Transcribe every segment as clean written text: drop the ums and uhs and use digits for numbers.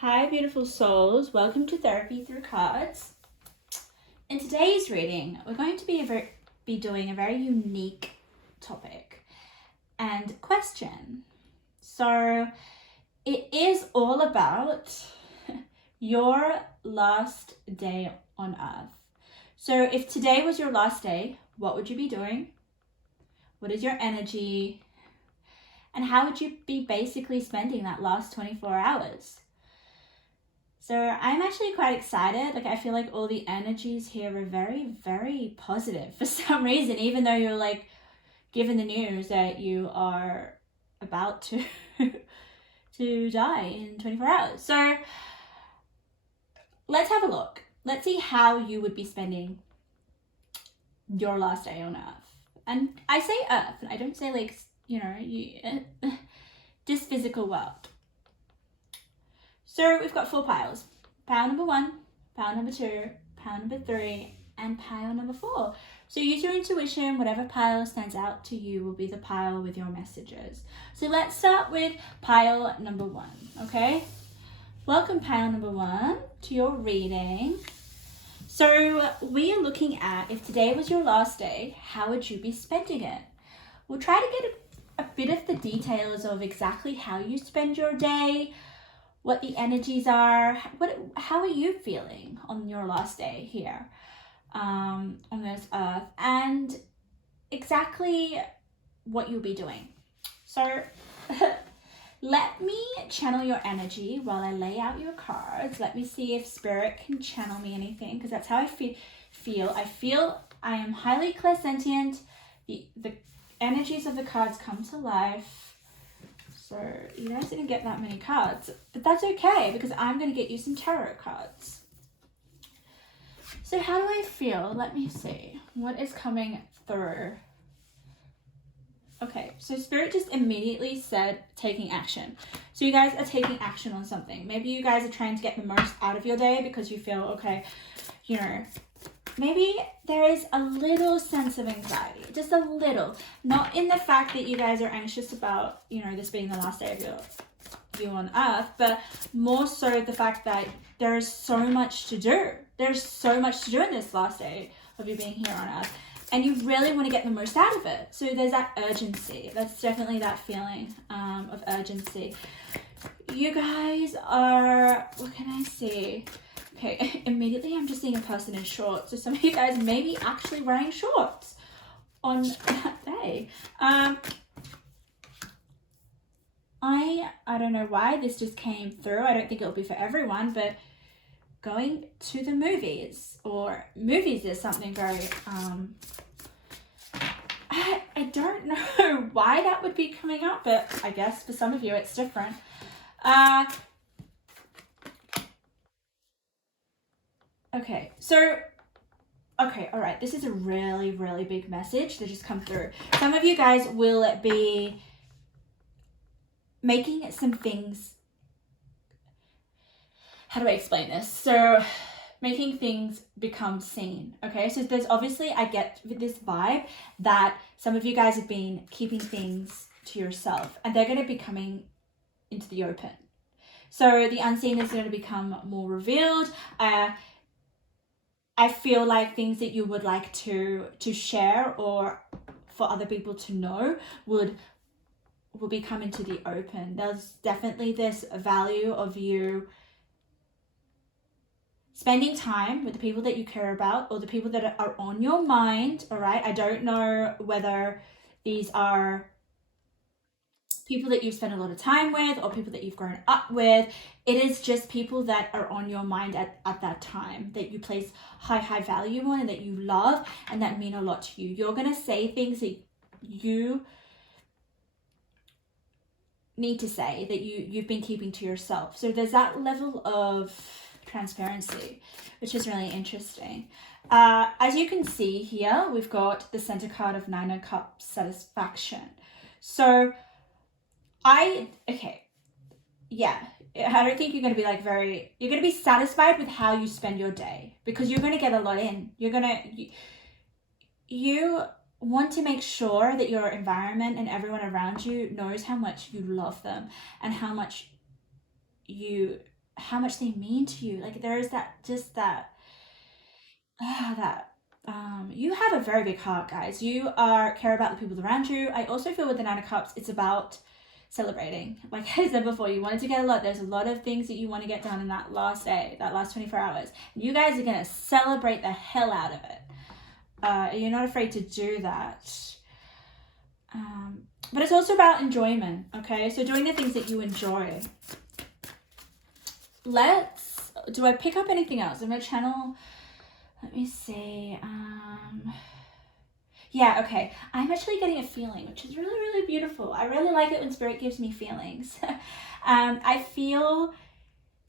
Hi, beautiful souls. Welcome to Therapy Through Cards. In today's reading, we're going to be doing a very unique topic and question. So it is all about your last day on earth. So if today was your last day, what would you be doing? What is your energy? And how would you be basically spending that last 24 hours? So I'm actually quite excited. I feel like all the energies here are very, very positive for some reason, even though you're given the news that you are about to to die in 24 hours. So let's have a look. Let's see how you would be spending your last day on Earth. And I say Earth, I don't say this physical world. So we've got 4 piles. Pile number 1, pile number 2, pile number 3, and pile number 4. So use your intuition. Whatever pile stands out to you will be the pile with your messages. So let's start with pile number 1, okay? Welcome, pile number 1, to your reading. So we are looking at, if today was your last day, how would you be spending it? We'll try to get a bit of the details of exactly how you spend your day, what the energies are, how are you feeling on your last day here on this earth, and exactly what you'll be doing. So let me channel your energy while I lay out your cards. Let me see if spirit can channel me anything, because that's how I feel. I feel I am highly clairsentient. The energies of the cards come to life. So you guys didn't get that many cards, but that's okay, because I'm going to get you some tarot cards. So how do I feel? Let me see. What is coming through? Okay, so Spirit just immediately said taking action. So you guys are taking action on something. Maybe you guys are trying to get the most out of your day because you feel, okay, maybe there is a little sense of anxiety, just a little. Not in the fact that you guys are anxious about, this being the last day of you on Earth, but more so the fact that there is so much to do. There's so much to do in this last day of you being here on Earth, and you really want to get the most out of it. So there's that urgency. That's definitely that feeling of urgency. You guys are, what can I say? Okay, immediately I'm just seeing a person in shorts. So some of you guys may be actually wearing shorts on that day. I don't know why this just came through. I don't think it'll be for everyone, but going to the movies, or movies is something very, I don't know why that would be coming up, but I guess for some of you it's different. Okay, all right, this is a really, really big message that just come through. Some of you guys will be making some things, how do I explain this? So making things become seen, okay? So there's obviously, I get this vibe that some of you guys have been keeping things to yourself, and they're going to be coming into the open. So the unseen is going to become more revealed. I feel like things that you would like to share or for other people to know will be coming to the open. There's definitely this value of you spending time with the people that you care about, or the people that are on your mind, all right? I don't know whether these are people that you've spent a lot of time with or people that you've grown up with. It is just people that are on your mind at that time, that you place high value on and that you love and that mean a lot to you. You're going to say things that you need to say, that you've been keeping to yourself. So there's that level of transparency, which is really interesting. As you can see here, we've got the center card of 9 of Cups, satisfaction. So I don't think you're going to be you're going to be satisfied with how you spend your day, because you're going to get a lot in. You want to make sure that your environment and everyone around you knows how much you love them and how much you how much they mean to you. Like there is that, just that, that you have a very big heart, guys. You are care about the people around you. I also feel with the Nine of Cups, it's about celebrating. Like I said before, you wanted to get a lot. There's a lot of things that you want to get done in that last day, that last 24 hours. And you guys are going to celebrate the hell out of it. You're not afraid to do that. But it's also about enjoyment, okay? So doing the things that you enjoy. Do I pick up anything else? I'm going to channel, let me see. Yeah, okay. I'm actually getting a feeling, which is really, really beautiful. I really like it when Spirit gives me feelings. I feel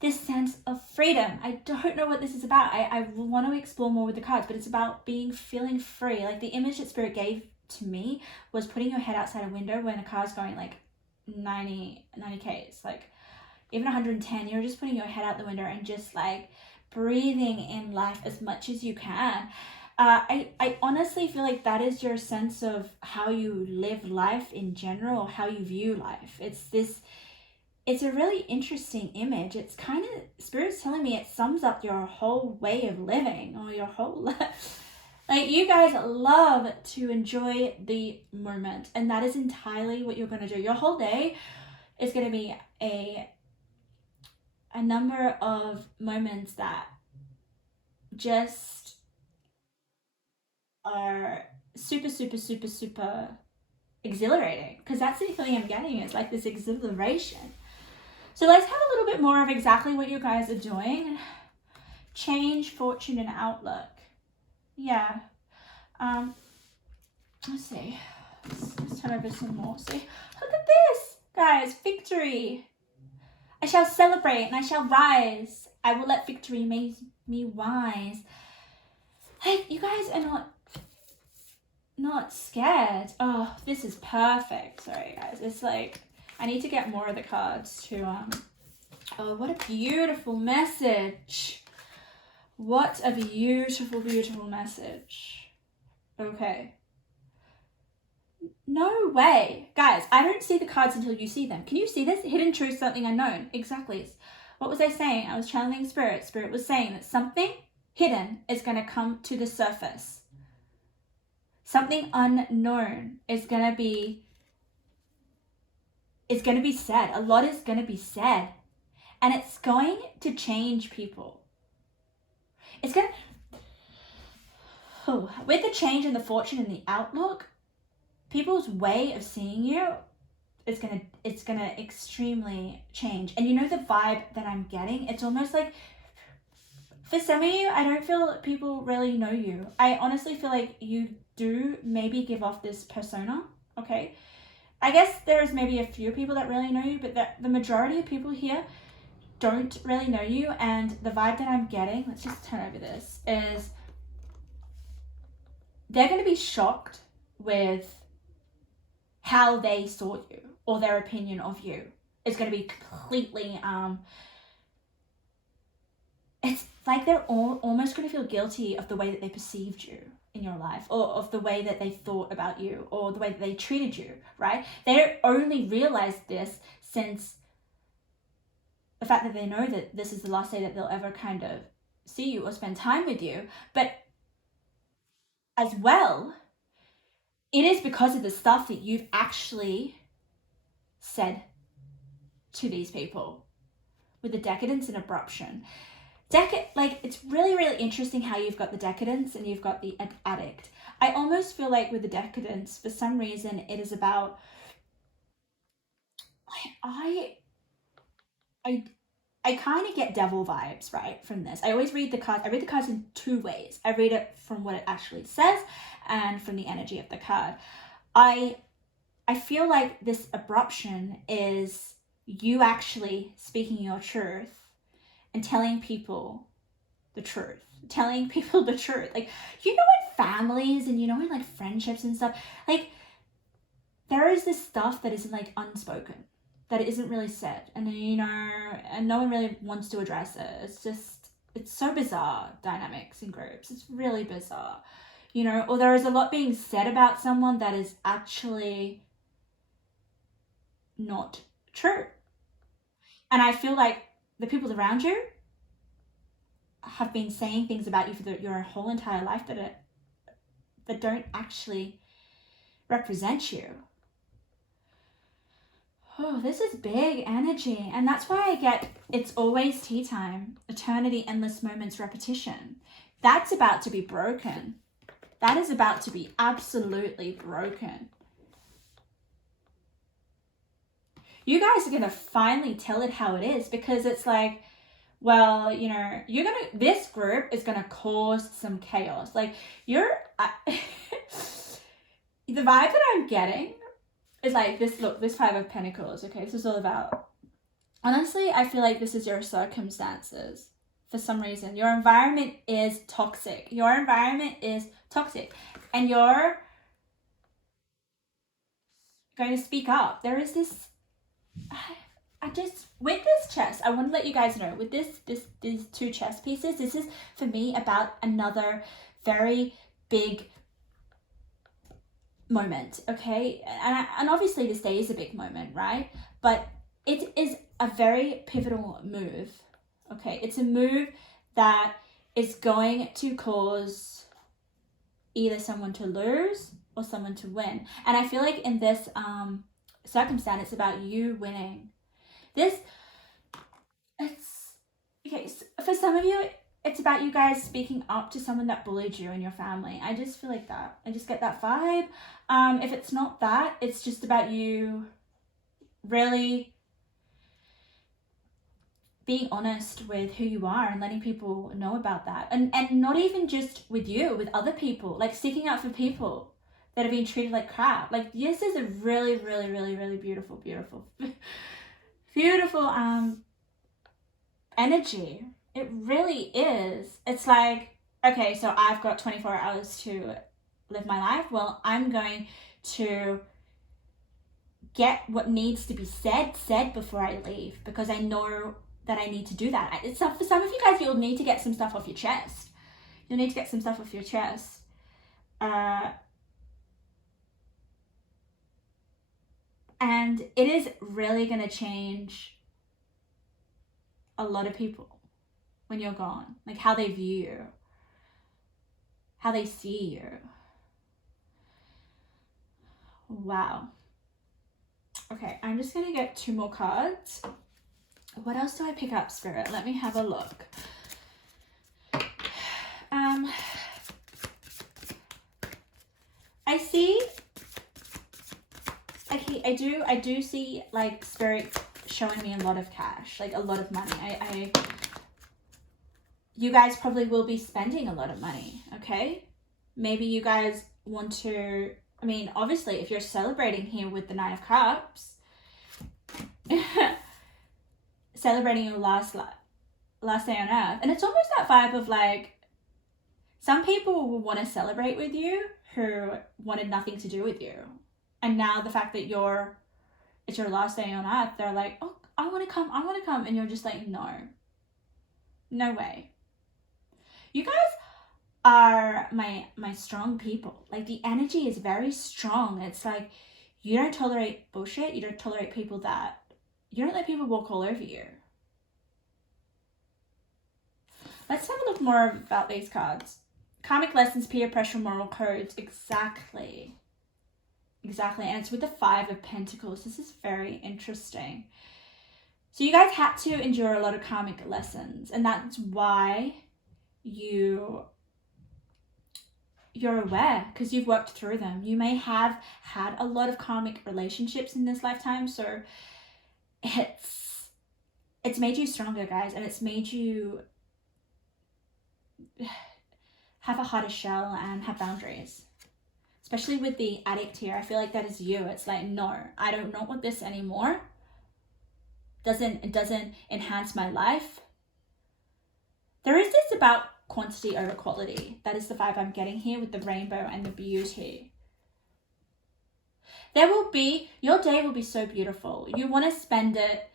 this sense of freedom. I don't know what this is about. I want to explore more with the cards, but it's about feeling free. Like the image that Spirit gave to me was putting your head outside a window when a car's going like 90 Ks, like even 110. You're just putting your head out the window and just like breathing in life as much as you can. I honestly feel like that is your sense of how you live life in general, how you view life. It's a really interesting image. It's kind of, Spirit's telling me it sums up your whole way of living, or your whole life. Like you guys love to enjoy the moment, and that is entirely what you're going to do. Your whole day is going to be a number of moments that just are super, super, super, super exhilarating, because that's the feeling I'm getting. It's like this exhilaration. So let's have a little bit more of exactly what you guys are doing. Change, fortune, and outlook. Yeah. Let's see. Let's turn over some more. See, look at this, guys. Victory. I shall celebrate and I shall rise. I will let victory make me wise. Like, you guys are not scared. Oh, this is perfect. Sorry, guys. It's like, I need to get more of the cards to, oh, what a beautiful message. What a beautiful, beautiful message. Okay. No way. Guys, I don't see the cards until you see them. Can you see this? Hidden truth, something unknown. Exactly. What was I saying? I was channeling Spirit. Spirit was saying that something hidden is going to come to the surface. Something unknown is going to be said. A lot is going to be said. And it's going to change people. It's going to... with the change in the fortune and the outlook, people's way of seeing you is gonna extremely change. And you know the vibe that I'm getting? It's almost like, for some of you, I don't feel people really know you. I honestly feel like you do maybe give off this persona, okay? I guess there's maybe a few people that really know you, but the majority of people here don't really know you. And the vibe that I'm getting, let's just turn over this, is they're going to be shocked with how they saw you, or their opinion of you is going to be completely, it's like they're almost going to feel guilty of the way that they perceived you in your life, or of the way that they thought about you, or the way that they treated you, right? They don't only realize this since the fact that they know that this is the last day that they'll ever kind of see you or spend time with you, but as well, it is because of the stuff that you've actually said to these people with the decadence and abruption. Like, it's really, really interesting how you've got the decadence and you've got the addict. I almost feel like with the decadence, for some reason, it is about, I kind of get devil vibes, right, from this. I always read the cards. I read the cards in two ways. I read it from what it actually says and from the energy of the card. I feel like this abruption is you actually speaking your truth and telling people the truth. Like, you know, in families and, you know, in like friendships and stuff, like there is this stuff that is like unspoken, that it isn't really said, and you know, and no one really wants to address it. It's so bizarre, dynamics in groups. It's really bizarre, you know, or there is a lot being said about someone that is actually not true. And I feel like the people around you have been saying things about you for your whole entire life that don't actually represent you. Oh, this is big energy. And that's why I get it's always tea time, eternity, endless moments, repetition. That's about to be broken. That is about to be absolutely broken. You guys are going to finally tell it how it is, because it's like, well, you know, this group is going to cause some chaos. Like the vibe that I'm getting is like this, look, this Five of Pentacles, okay? This is all about, honestly, I feel like this is your circumstances. For some reason, your environment is toxic. Your environment is toxic. And you're going to speak up. There is this, with this chest, I want to let you guys know, with these two chest pieces, this is for me about another very big moment, okay? And obviously this day is a big moment, right? But it is a very pivotal move, okay? It's a move that is going to cause either someone to lose or someone to win. And I feel like in this circumstance, it's about you winning. For some of you, it's about you guys speaking up to someone that bullied you in your family. I just feel like that. I just get that vibe. If it's not that, it's just about you really being honest with who you are and letting people know about that. And not even just with you, with other people, like sticking up for people that are being treated like crap. Like this is a really, really, really, really beautiful, beautiful, beautiful energy. It really is. It's like, okay, so I've got 24 hours to live my life. Well, I'm going to get what needs to be said before I leave, because I know that I need to do that. It's for some of you guys, you'll need to get some stuff off your chest. You'll need to get some stuff off your chest. And it is really going to change a lot of people when you're gone, like how they view you, how they see you. Wow. Okay, I'm just gonna get 2 more cards. What else do I pick up, Spirit? Let me have a look. I see, okay, I do see like Spirit showing me a lot of cash, like a lot of money. You guys probably will be spending a lot of money, okay? Maybe you guys want to, I mean, obviously, if you're celebrating here with the 9 of Cups, celebrating your last day on Earth, and it's almost that vibe of like, some people will want to celebrate with you who wanted nothing to do with you. And now the fact that it's your last day on Earth, they're like, oh, I want to come. And you're just like, no way. You guys are my strong people. Like the energy is very strong. It's like you don't tolerate bullshit. You don't tolerate people you don't let people walk all over you. Let's have a look more about these cards. Karmic lessons, peer pressure, moral codes. Exactly. And it's with the 5 of Pentacles. This is very interesting. So you guys had to endure a lot of karmic lessons, and that's why you're aware, because you've worked through them. You may have had a lot of karmic relationships in this lifetime, so it's made you stronger, guys, and it's made you have a harder shell and have boundaries. Especially with the addict here, I feel like that is you. It's like, no, I don't want this anymore. It doesn't enhance my life. There is this about quantity over quality. That is the vibe I'm getting here with the rainbow and the beauty. Your day will be so beautiful. You want to spend it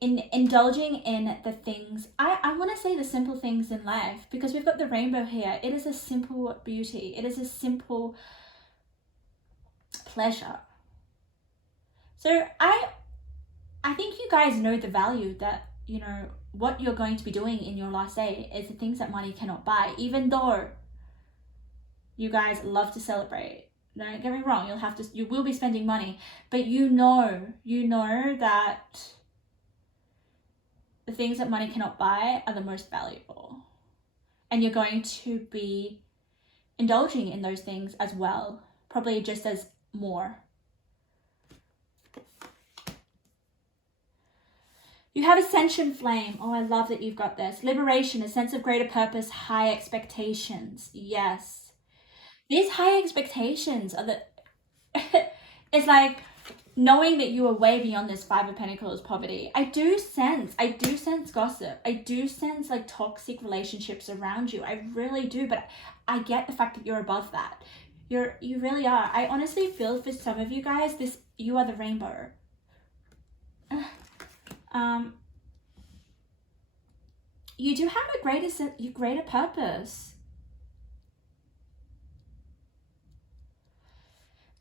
in indulging in the things, I want to say the simple things in life, because we've got the rainbow here. It is a simple beauty. It is a simple pleasure. So I think you guys know the value that, you know, what you're going to be doing in your last day is the things that money cannot buy, even though you guys love to celebrate. Don't get me wrong, you will be spending money, but you know that the things that money cannot buy are the most valuable. And you're going to be indulging in those things as well, probably just as more. You have ascension flame. Oh, I love that you've got this. Liberation, a sense of greater purpose, high expectations. Yes. These high expectations are the it's like knowing that you are way beyond this Five of Pentacles poverty. I do sense gossip. I do sense like toxic relationships around you. I really do, but I get the fact that you're above that. You really are. I honestly feel for some of you guys, you are the rainbow. You do have a greater purpose.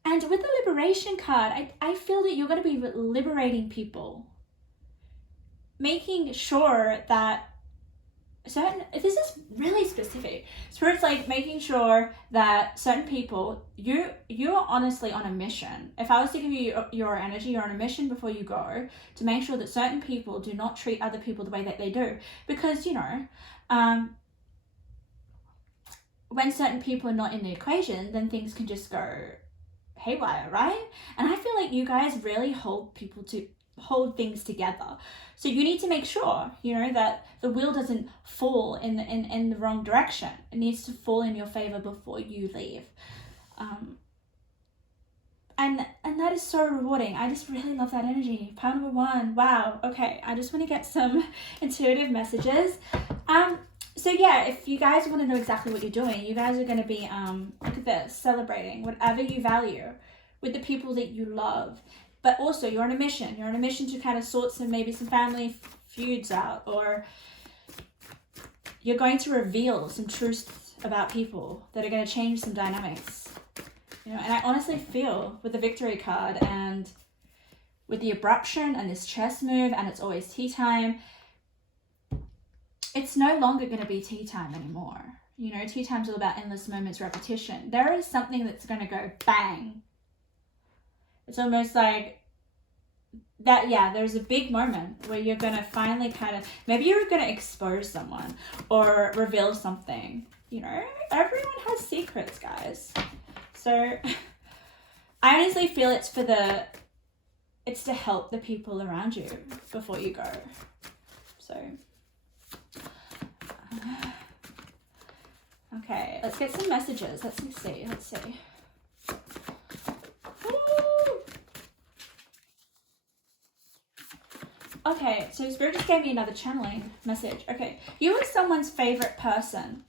And with the liberation card, I feel that you're going to be liberating people. Making sure that this is really specific. So it's like making sure that certain people, you're honestly on a mission. If I was to give you your energy, you're on a mission before you go to make sure that certain people do not treat other people the way that they do. Because, you know, when certain people are not in the equation, then things can just go haywire, right? And I feel like you guys really hold things together. So you need to make sure, you know, that the wheel doesn't fall in the wrong direction. It needs to fall in your favor before you leave. And that is so rewarding. I just really love that energy. Pile number 1. Wow. Okay. I just want to get some intuitive messages. So yeah, if you guys want to know exactly what you're doing, you guys are going to be, look at this, celebrating whatever you value with the people that you love. But also you're on a mission. You're on a mission to kind of sort maybe some family feuds out, or you're going to reveal some truths about people that are going to change some dynamics. You know, and I honestly feel with the victory card and with the abruption and this chess move, and it's always tea time, it's no longer going to be tea time anymore. You know, tea time's all about endless moments, repetition. There is something that's going to go bang. It's almost like that, yeah, there's a big moment where you're going to finally kind of, maybe you're going to expose someone or reveal something. You know, everyone has secrets, guys. So I honestly feel it's to help the people around you before you go. So, okay, let's get some messages. Let's see. Woo! Okay, so Spirit just gave me another channeling message. Okay, you are someone's favorite person.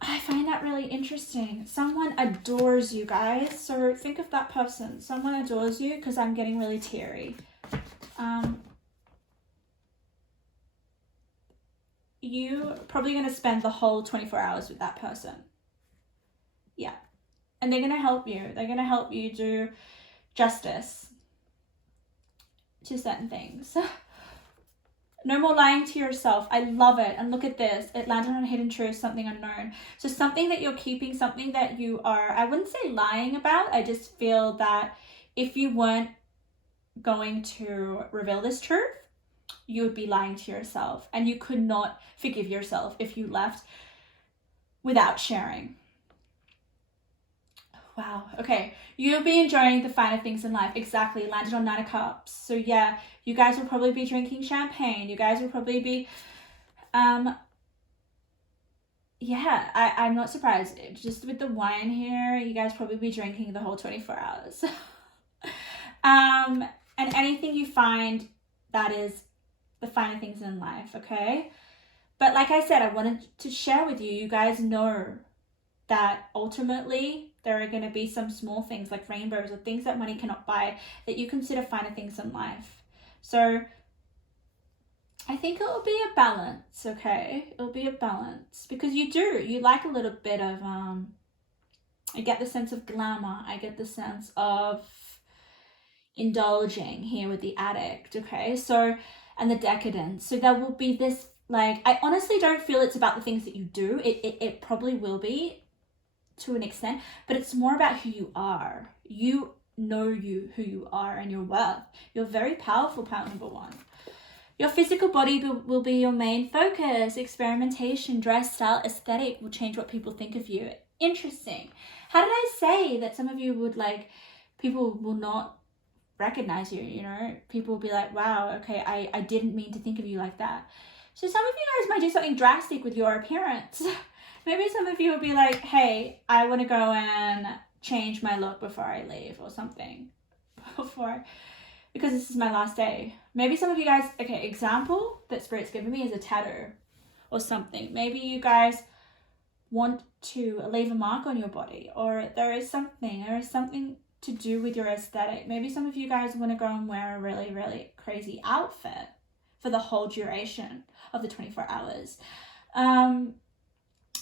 I find that really interesting. Someone adores you, guys. So think of that person. Someone adores you, because I'm getting really teary. You're probably going to spend the whole 24 hours with that person. Yeah. And they're going to help you. They're going to help you do justice to certain things. No more lying to yourself. I love it. And look at this. It landed on hidden truth, something unknown. So something that you're keeping, something that you are, I wouldn't say lying about. I just feel that if you weren't going to reveal this truth, you would be lying to yourself. And you could not forgive yourself if you left without sharing. Wow. Okay. You'll be enjoying the finer things in life. Exactly. Landed on 9 of Cups. So yeah, you guys will probably be drinking champagne. You guys will probably be, yeah, I'm not surprised. Just with the wine here, you guys probably be drinking the whole 24 hours. And anything you find that is the finer things in life. Okay. But like I said, I wanted to share with you, you guys know that ultimately there are going to be some small things like rainbows or things that money cannot buy that you consider finer things in life. So I think it will be a balance, okay? It'll be a balance because you like a little bit of, I get the sense of glamour. I get the sense of indulging here with the addict, okay? So, and the decadence. So there will be this, like, I honestly don't feel it's about the things that you do. It probably will be to an extent, but it's more about who you are. You know who you are and your worth. You're very powerful, pile number 1. Your physical body will be your main focus. Experimentation, dress, style, aesthetic will change what people think of you. Interesting. How did I say that some of you would, like, people will not recognize you, you know? People will be like, wow, okay, I didn't mean to think of you like that. So some of you guys might do something drastic with your appearance. Maybe some of you will be like, hey, I want to go and change my look before I leave or something. Because this is my last day. Maybe some of you guys, okay, example that Spirit's given me is a tattoo or something. Maybe you guys want to leave a mark on your body, or there is something to do with your aesthetic. Maybe some of you guys want to go and wear a really, really crazy outfit for the whole duration of the 24 hours.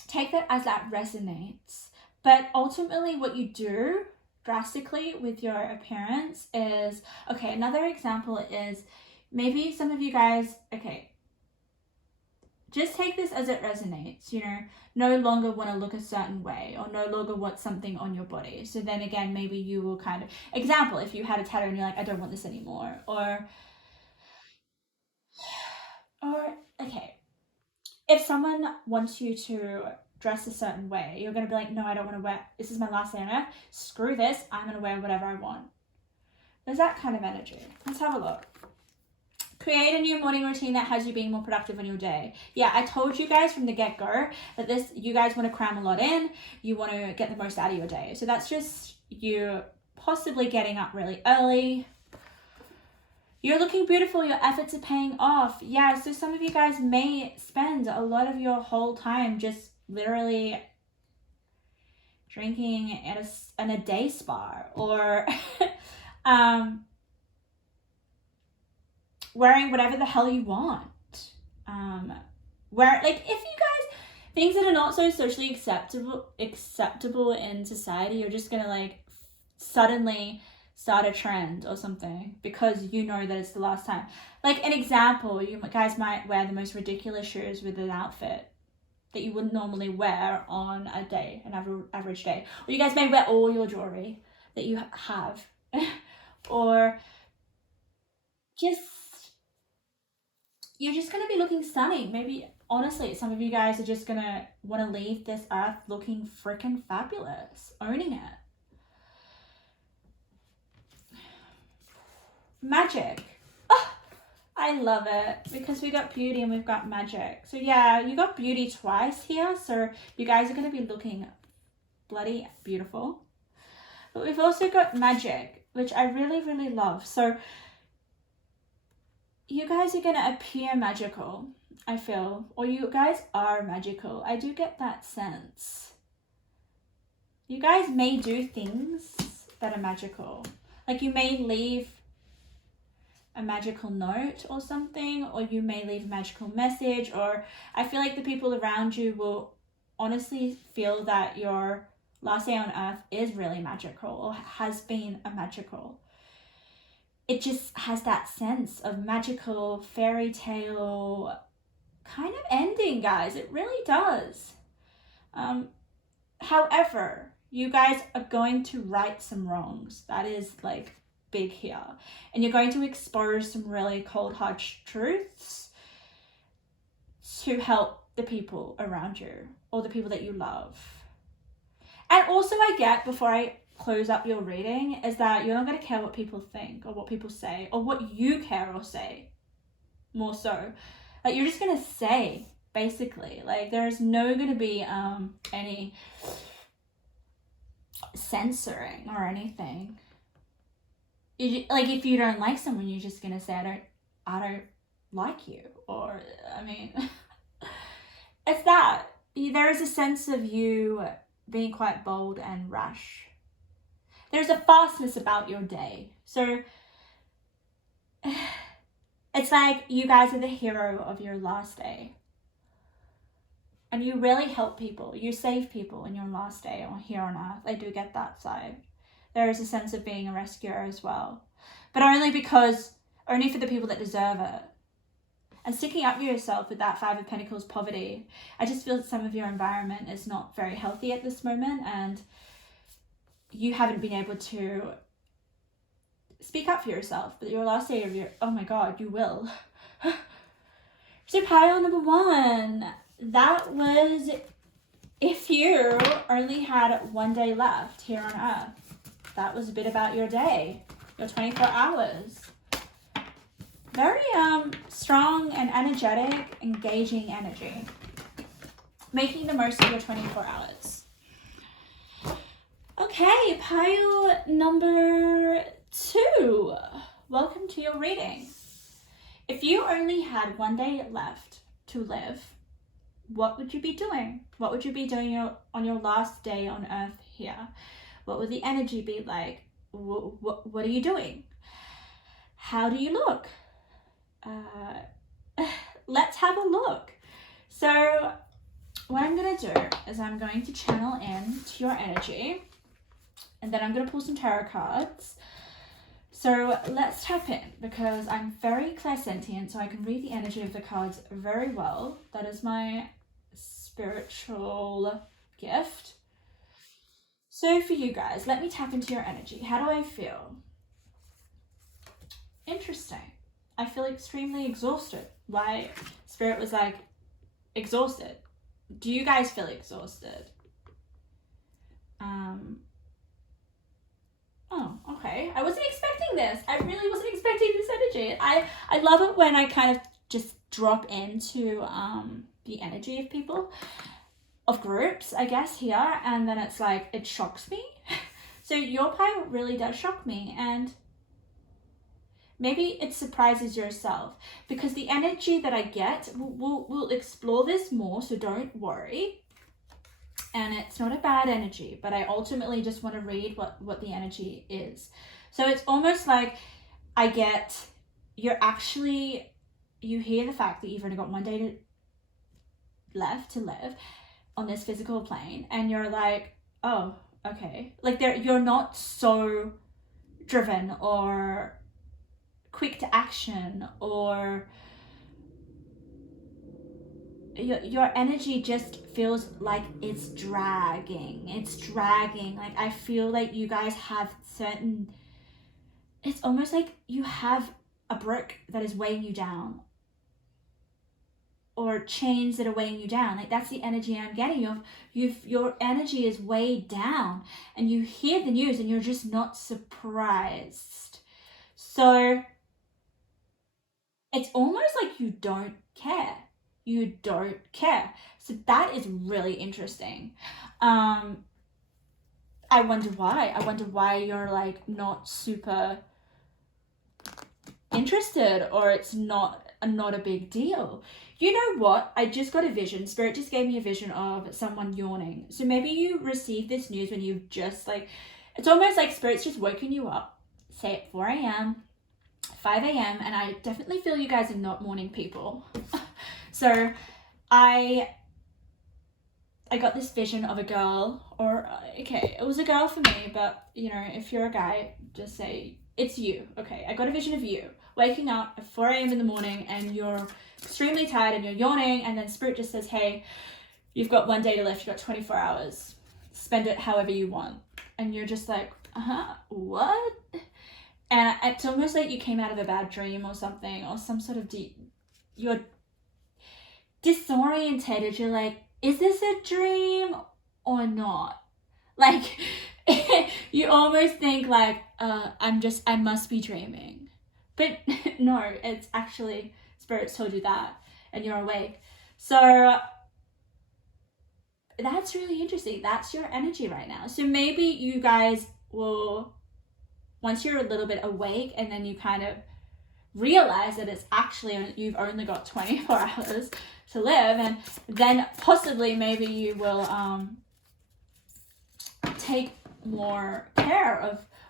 Take that as that resonates. But ultimately what you do drastically with your appearance is, okay, another example is maybe some of you guys, okay, just take this as it resonates, you know, no longer want to look a certain way or no longer want something on your body. So then again, maybe you will kind of, example, if you had a tattoo and you're like, I don't want this anymore, or okay, if someone wants you to dress a certain way, you're going to be like, no, I don't want to wear, this is my last day on earth, screw this, I'm going to wear whatever I want. There's that kind of energy. Let's have a look. Create a new morning routine that has you being more productive on your day. Yeah, I told you guys from the get-go that this, you guys want to cram a lot in, you want to get the most out of your day. So that's just you possibly getting up really early. You're looking beautiful, your efforts are paying off. Yeah, so some of you guys may spend a lot of your whole time just literally drinking at a day spa, or wearing whatever the hell you want. Where, like, if you guys, things that are not so socially acceptable in society, you're just gonna like suddenly start a trend or something because you know that it's the last time. Like an example, you guys might wear the most ridiculous shoes with an outfit that you wouldn't normally wear on a day, an average day. Or you guys may wear all your jewelry that you have. Or just, you're just going to be looking stunning. Maybe, honestly, some of you guys are just going to want to leave this earth looking freaking fabulous, owning it. Magic. Oh, I love it because we got beauty and we've got magic. So yeah, you got beauty twice here. So you guys are going to be looking bloody beautiful. But we've also got magic, which I really, really love. So you guys are going to appear magical, I feel. Or you guys are magical. I do get that sense. You guys may do things that are magical. Like you may leave a magical note or something, or you may leave a magical message, or I feel like the people around you will honestly feel that your last day on earth is really magical or has been a magical. It just has that sense of magical fairy tale kind of ending, guys. It really does. However, you guys are going to right some wrongs. That is like big here, and you're going to expose some really cold hard truths to help the people around you or the people that you love. And also I get, before I close up your reading, is that you're not going to care what people think or what people say or what you care or say, more so. Like you're just going to say, basically, like there's no going to be any censoring or anything. Like if you don't like someone, you're just gonna say I don't like you, or I mean it's that there is a sense of you being quite bold and rash. There's a fastness about your day, so it's like you guys are the hero of your last day, and you really help people, you save people in your last day on here on earth. I do get that side. There is a sense of being a rescuer as well. but only for the people that deserve it. And sticking up for yourself with that Five of Pentacles poverty, I just feel that some of your environment is not very healthy at this moment, and you haven't been able to speak up for yourself. But your last day of your, oh my God, you will. So pile number 1, that was if you only had one day left here on Earth. That was a bit about your day, your 24 hours. Very strong and energetic, engaging energy. Making the most of your 24 hours. Okay, pile number 2. Welcome to your reading. If you only had one day left to live, what would you be doing? What would you be doing on your last day on Earth here? What would the energy be like? What are you doing? How do you look? Let's have a look. So what I'm going to do is I'm going to channel in to your energy, and then I'm going to pull some tarot cards. So let's tap in, because I'm very clairsentient, so I can read the energy of the cards very well. That is my spiritual gift. So for you guys, let me tap into your energy. How do I feel? Interesting. I feel extremely exhausted. Why? Spirit was like, exhausted. Do you guys feel exhausted? Oh, okay. I wasn't expecting this. I really wasn't expecting this energy. I love it when I kind of just drop into the energy of people, of groups, I guess, here, and then it's like, it shocks me. So your pile really does shock me, and maybe it surprises yourself, because the energy that I get, we'll explore this more, so don't worry. And it's not a bad energy, but I ultimately just want to read what the energy is. So it's almost like I get, you hear the fact that you've only got one day left to live on this physical plane, and you're like, oh, okay. Like you're not so driven or quick to action, or your energy just feels like it's dragging. Like I feel like you guys have it's almost like you have a brick that is weighing you down, or chains that are weighing you down. Like that's the energy I'm getting. Your energy is weighed down, and you hear the news and you're just not surprised. So it's almost like you don't care. You don't care. So that is really interesting. I wonder why. I wonder why you're like not super interested, or it's not a big deal. You know what? I just got a vision. Spirit just gave me a vision of someone yawning. So maybe you received this news when you've just like, it's almost like Spirit's just woken you up, say at 4 a.m., 5 a.m. And I definitely feel you guys are not morning people. So I got this vision of a girl, or okay, it was a girl for me, but you know, if you're a guy, just say it's you. Okay, I got a vision of you waking up at 4 a.m. in the morning, and you're extremely tired and you're yawning, and then Spirit just says, hey, you've got one day to live, you've got 24 hours, spend it however you want. And you're just like, what? And it's almost like you came out of a bad dream or something, or some sort of you're disorientated. You're like, is this a dream or not? Like you almost think like, I must be dreaming. But no, it's actually Spirit's told you that, and you're awake. So that's really interesting. That's your energy right now. So maybe you guys will, once you're a little bit awake, and then you kind of realize that it's actually, you've only got 24 hours to live, and then possibly maybe you will take more care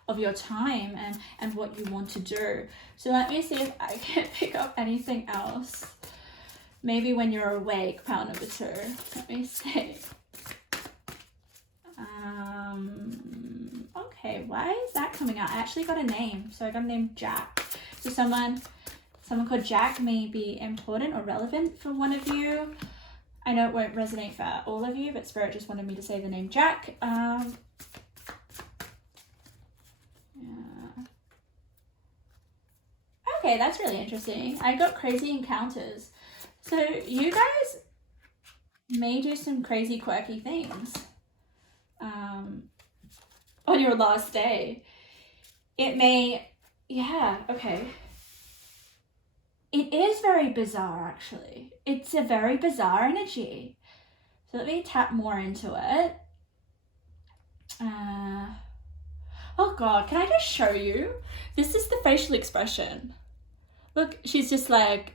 of your time and what you want to do. So let me see if I can pick up anything else. Maybe when you're awake, pile number 2. Let me see. Okay, why is that coming out? I actually got a name. So I got a name Jack. So someone called Jack may be important or relevant for one of you. I know it won't resonate for all of you, but Spirit just wanted me to say the name Jack. Yeah. Okay, that's really interesting. I got crazy encounters. So you guys may do some crazy, quirky things on your last day. It may, yeah, okay. It is very bizarre, actually. It's a very bizarre energy. So let me tap more into it. Oh God, can I just show you? This is the facial expression. Look, she's just like,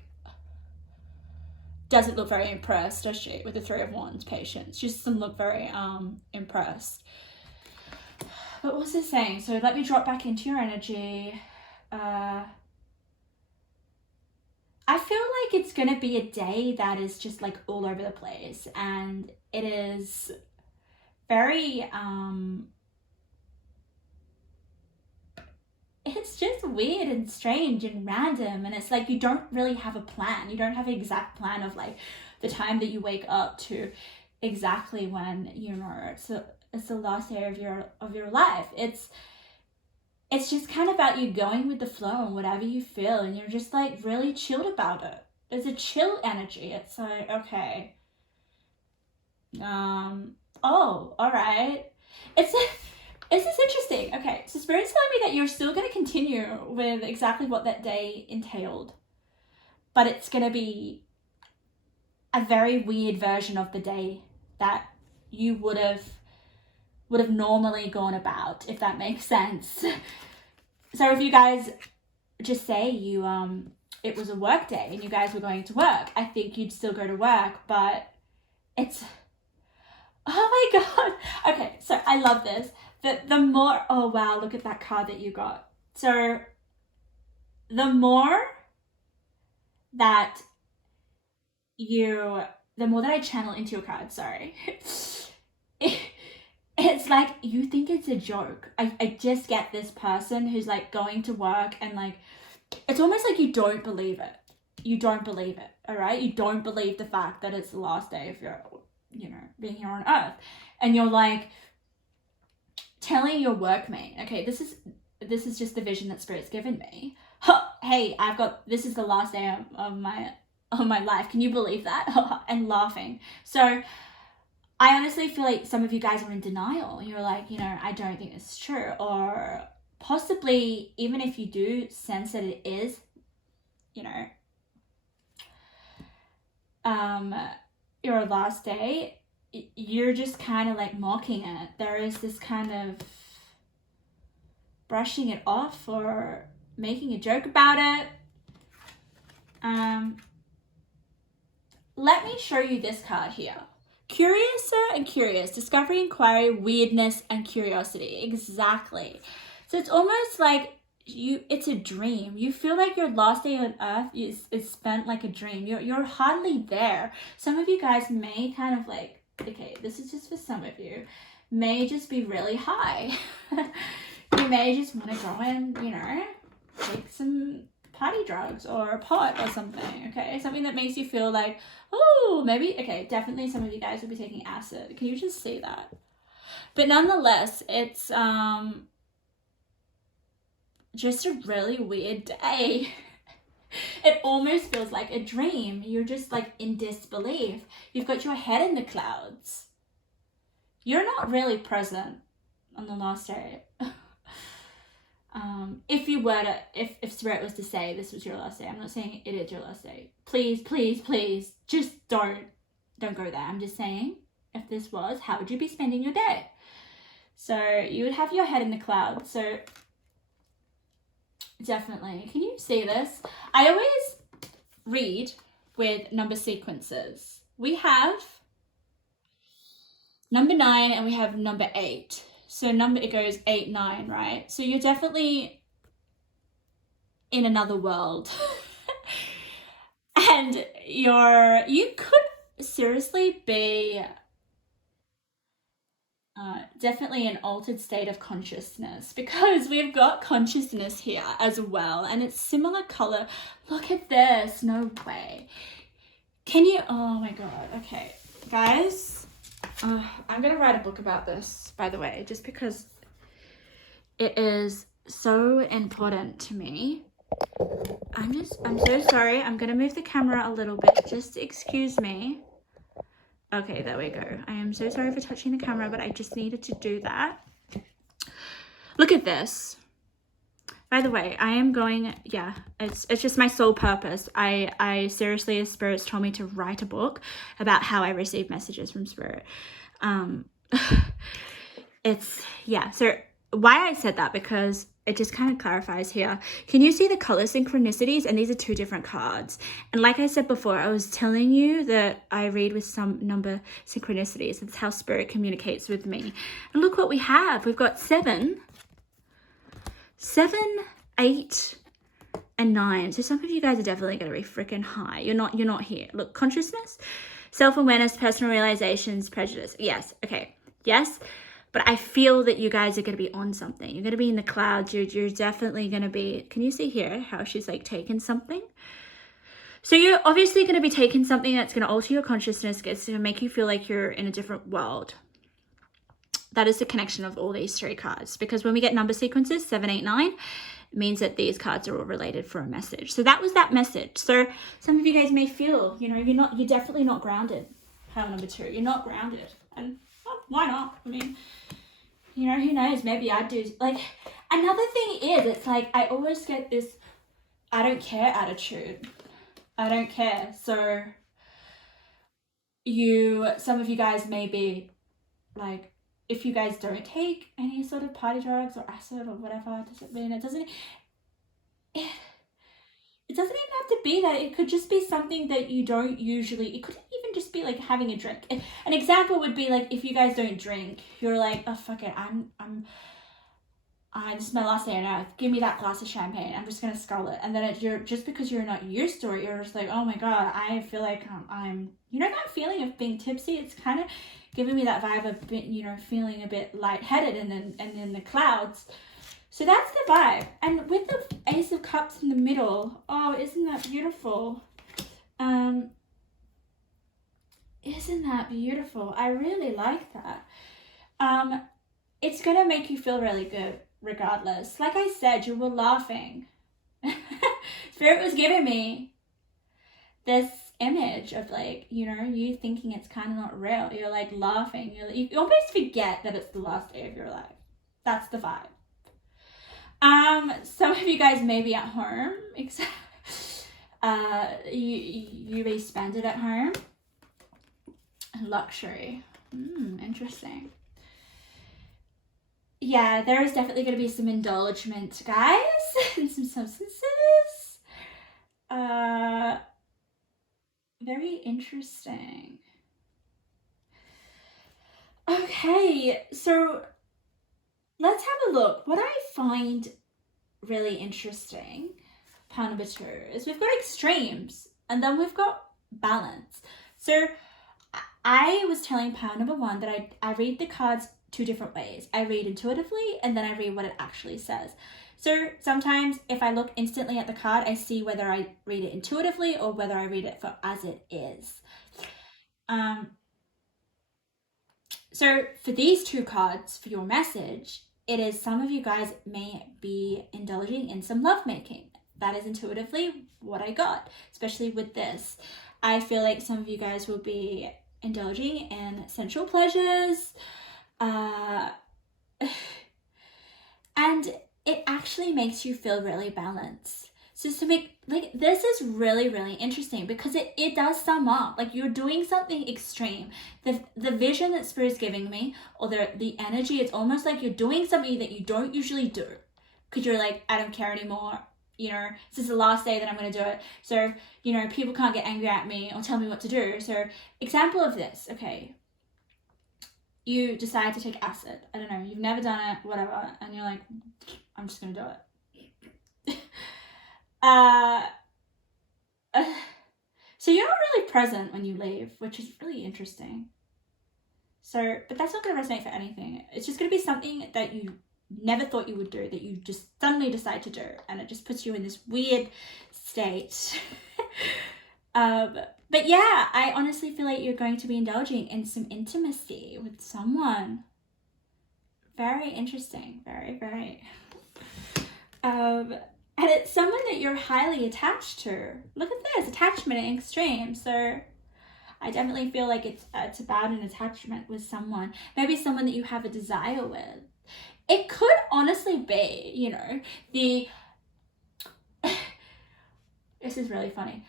doesn't look very impressed, does she? With the Three of Wands, patience. She doesn't look very impressed. But what's this saying? So let me drop back into your energy. I feel like it's going to be a day that is just like all over the place, and it is very it's just weird and strange and random, and it's like you don't really have a plan. You don't have an exact plan of like the time that you wake up to exactly when, you know, it's the last day of your life. It's just kind of about you going with the flow and whatever you feel, and you're just like really chilled about it. It's a chill energy. It's like, okay. Oh, all right. It's interesting. Okay, so Spirit's telling me that you're still going to continue with exactly what that day entailed, but it's going to be a very weird version of the day that you would have normally gone about, if that makes sense. So if you guys just say you it was a work day and you guys were going to work, I think you'd still go to work, but it's, oh my God. Okay, so I love this. The more, oh wow, look at that card that you got. So the more that I channel into your card, sorry, it's like you think it's a joke. I just get this person who's like going to work and like, it's almost like you don't believe it. You don't believe it, all right? You don't believe the fact that it's the last day of your, you know, being here on earth. And you're like telling your workmate, okay, this is just the vision that Spirit's given me. Hey, this is the last day of my life. Can you believe that? And laughing. So I honestly feel like some of you guys are in denial. You're like, you know, I don't think this is true. Or possibly, even if you do sense that it is, you know, your last day, you're just kind of like mocking it. There is this kind of brushing it off or making a joke about it. Let me show you this card here. Curiouser and curious, discovery, inquiry, weirdness, and curiosity. Exactly. So it's almost like it's a dream. You feel like your last day on earth is spent like a dream. You're hardly there. Some of you guys may kind of like, okay, this is just for some of you, may just be really high. You may just want to go and, you know, take some party drugs or a pot or something, okay? Something that makes you feel like, oh, maybe, okay, definitely some of you guys will be taking acid. Can you just see that? But nonetheless, it's just a really weird day. It almost feels like a dream. You're just like in disbelief. You've got your head in the clouds. You're not really present on the last day. If you were to, if Spirit was to say this was your last day, I'm not saying it is your last day. Please, please, please, just don't go there. I'm just saying, if this was, how would you be spending your day? So you would have your head in the clouds. So definitely, can you see this? I always read with number sequences. We have number 9 and we have number 8. So it goes 8, 9, right? So you're definitely in another world. And you could seriously be definitely an altered state of consciousness, because we've got consciousness here as well, and it's similar color. Look at this. No way. Can you? Oh my god. Okay, guys, I'm gonna write a book about this, by the way, just because it is so important to me. I'm so sorry. I'm gonna move the camera a little bit. Just excuse me. Okay, there we go. I am so sorry for touching the camera, but I just needed to do that. Look at this. By the way, I am going, yeah, it's just my sole purpose. I seriously, as Spirit's told me to write a book about how I receive messages from Spirit. It's, yeah, so why I said that, because it just kind of clarifies here. Can you see the color synchronicities? And these are two different cards. And like I said before, I was telling you that I read with some number synchronicities. That's how Spirit communicates with me. And look what we have. We've got 7, 8, and 9. So some of you guys are definitely going to be freaking high. You're not here. Look, consciousness, self-awareness, personal realizations, prejudice. Yes. Okay. Yes. But I feel that you guys are going to be on something. You're going to be in the clouds. You're definitely going to be... Can you see here how she's like taking something? So you're obviously going to be taking something that's going to alter your consciousness. It's going to make you feel like you're in a different world. That is the connection of all these 3 cards. Because when we get number sequences, 7, 8, 9, it means that these cards are all related for a message. So that was that message. So some of you guys may feel, you know, you're definitely not grounded. Pile number 2, you're not grounded. And well, why not? I mean... You know, who knows? Maybe I do. Like, another thing is, it's like, I always get this, I don't care attitude. I don't care. So, some of you guys may be, like, if you guys don't take any sort of party drugs or acid or whatever, does it mean it doesn't even have to be that. It could just be something that you don't usually, it could even just be like having a drink. An example would be like, if you guys don't drink, you're like, oh fuck it, this is my last day on earth, give me that glass of champagne, I'm just gonna scull it. And then you're just because you're not used to it, you're just like, oh my god, I feel like I'm you know that feeling of being tipsy? It's kind of giving me that vibe of, you know, feeling a bit lightheaded and then the clouds. So that's the vibe. And with the Ace of Cups in the middle, oh, isn't that beautiful? Isn't that beautiful? I really like that. It's going to make you feel really good regardless. Like I said, you were laughing. Spirit was giving me this image of like, you know, you thinking it's kind of not real. You're like laughing. You almost forget that it's the last day of your life. That's the vibe. Some of you guys may be at home, you may spend it at home. Luxury. Interesting. Yeah, there is definitely going to be some indulgence, guys, and some substances. Very interesting. Okay, so let's have a look. What I find really interesting, pile number 2, is we've got extremes and then we've got balance. So I was telling pile number 1 that I read the cards 2 different ways. I read intuitively and then I read what it actually says. So sometimes if I look instantly at the card, I see whether I read it intuitively or whether I read it for as it is. So for these 2 cards, for your message, it is some of you guys may be indulging in some lovemaking. That is intuitively what I got, especially with this. I feel like some of you guys will be indulging in sensual pleasures. And it actually makes you feel really balanced. So to make, like, this is really, really interesting because it does sum up, like, you're doing something extreme. The vision that Spirit's giving me, or the energy, it's almost like you're doing something that you don't usually do. Because you're like, I don't care anymore. You know, this is the last day that I'm going to do it. So, you know, people can't get angry at me or tell me what to do. So, example of this, okay. You decide to take acid. I don't know, you've never done it, whatever. And you're like, I'm just going to do it. So you're not really present when you leave, which is really interesting. So, but that's not going to resonate for anything. It's just going to be something that you never thought you would do, that you just suddenly decide to do, and it just puts you in this weird state. But yeah, I honestly feel like you're going to be indulging in some intimacy with someone. Very interesting. Very, very. And it's someone that you're highly attached to. Look at this, attachment at extreme. So I definitely feel like it's about an attachment with someone. Maybe someone that you have a desire with. It could honestly be, you know, this is really funny.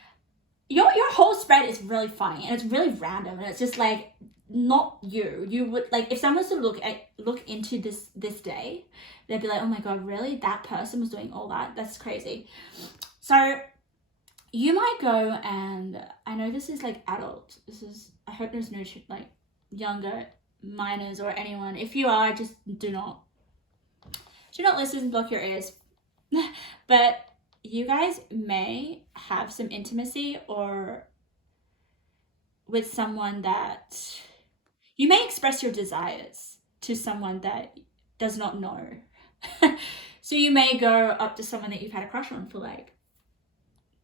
Your whole spread is really funny, and it's really random, and it's just like not you. You would, like, if someone was to look into this day, they'd be like, oh my god, really? That person was doing all that? That's crazy. So you might go, and I know this is like adult. I hope there's no like younger minors or anyone. If you are, just do not listen, block your ears. But you guys may have some intimacy or with someone that you may express your desires to someone that does not know. So you may go up to someone that you've had a crush on for like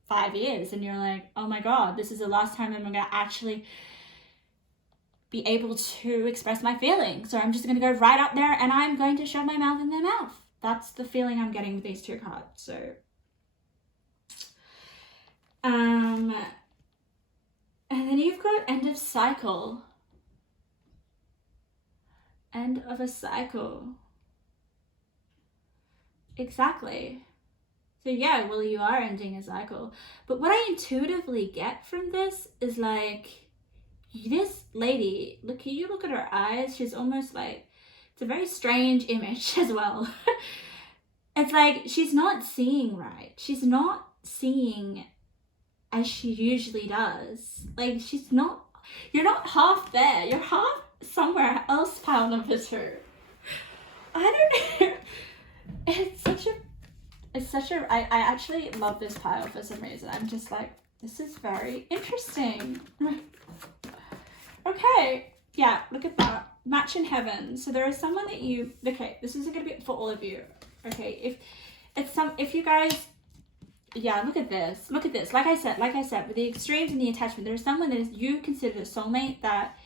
5 years, and you're like, oh my god, this is the last time I'm gonna actually be able to express my feelings. So I'm just gonna go right up there and I'm going to shove my mouth in their mouth. That's the feeling I'm getting with these two cards. So and then you've got end of cycle. End of a cycle. Exactly. So yeah, well, you are ending a cycle. But what I intuitively get from this is like, this lady, look at her eyes. She's almost like, it's a very strange image as well. It's like she's not seeing right. She's not seeing as she usually does. Like, you're not half there. You're half somewhere else, pile number 2. I don't know. I actually love this pile for some reason. I'm just like, this is very interesting. Okay, yeah, look at that. Match in heaven. So there is someone that okay, this isn't gonna be for all of you. Okay, if you guys, yeah, look at this. Like I said, with the extremes and the attachment, there's someone that you consider a soulmate that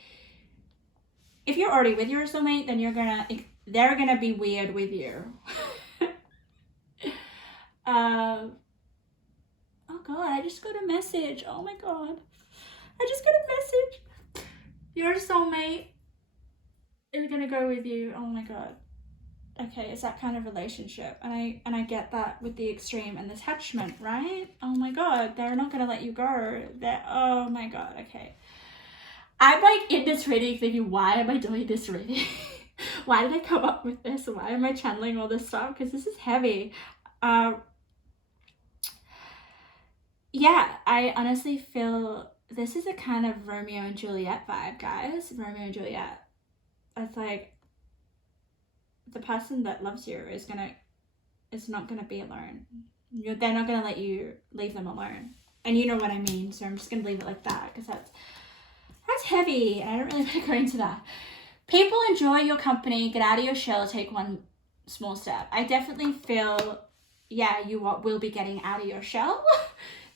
if you're already with your soulmate, then they're gonna be weird with you. Oh god, I just got a message. Oh my god, I just got a message. Your soulmate is gonna go with you. Oh my god. Okay, it's that kind of relationship, and I get that with the extreme and the attachment, right? Oh my god, they're not gonna let you go. Oh my god. Okay, I'm like in this reading thinking, why am I doing this reading? Why did I come up with this? Why am I channeling all this stuff? Because this is heavy. Yeah, I honestly feel this is a kind of Romeo and Juliet vibe, guys. Romeo and Juliet. It's like the person that loves you is not gonna be alone. They're not gonna let you leave them alone. And you know what I mean, so I'm just gonna leave it like that, because that's heavy, and I don't really want to go into that. People enjoy your company, get out of your shell, take one small step. I definitely feel, yeah, you will be getting out of your shell.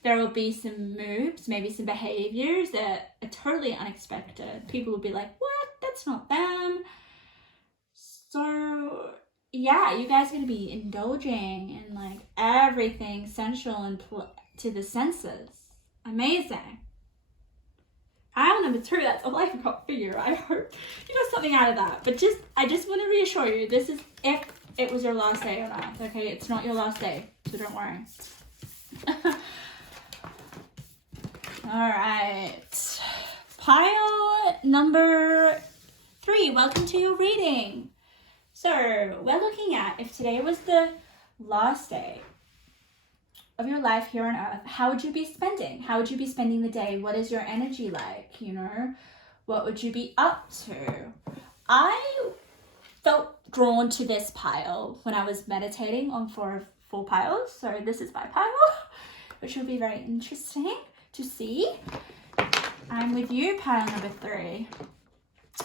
There will be some moves, maybe some behaviors that are totally unexpected. People will be like, what? That's not them. So yeah, you guys are going to be indulging in like everything sensual and to the senses. Amazing. Pile number 2, that's all I've got for you. I hope you got something out of that. But I just want to reassure you, this is if it was your last day on Earth, okay? It's not your last day, so don't worry. All right. Pile number 3, welcome to your reading. So we're looking at, if today was the last day of your life here on Earth, how would you be spending? How would you be spending the day? What is your energy like? You know, what would you be up to? I felt drawn to this pile when I was meditating on 4 piles. So this is my pile, which will be very interesting to see. I'm with you, pile number 3.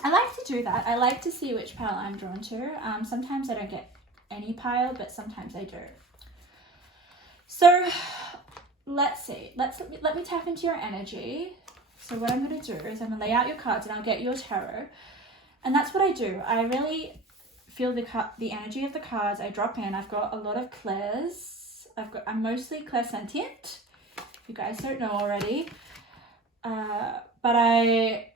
I like to do that. I like to see which pile I'm drawn to. Sometimes I don't get any pile, but sometimes I do. So let's see. Let me tap into your energy. So what I'm going to do is I'm going to lay out your cards and I'll get your tarot. And that's what I do. I really feel the energy of the cards. I drop in. I've got a lot of clairs. I'm mostly clairsentient, if you guys don't know already. But I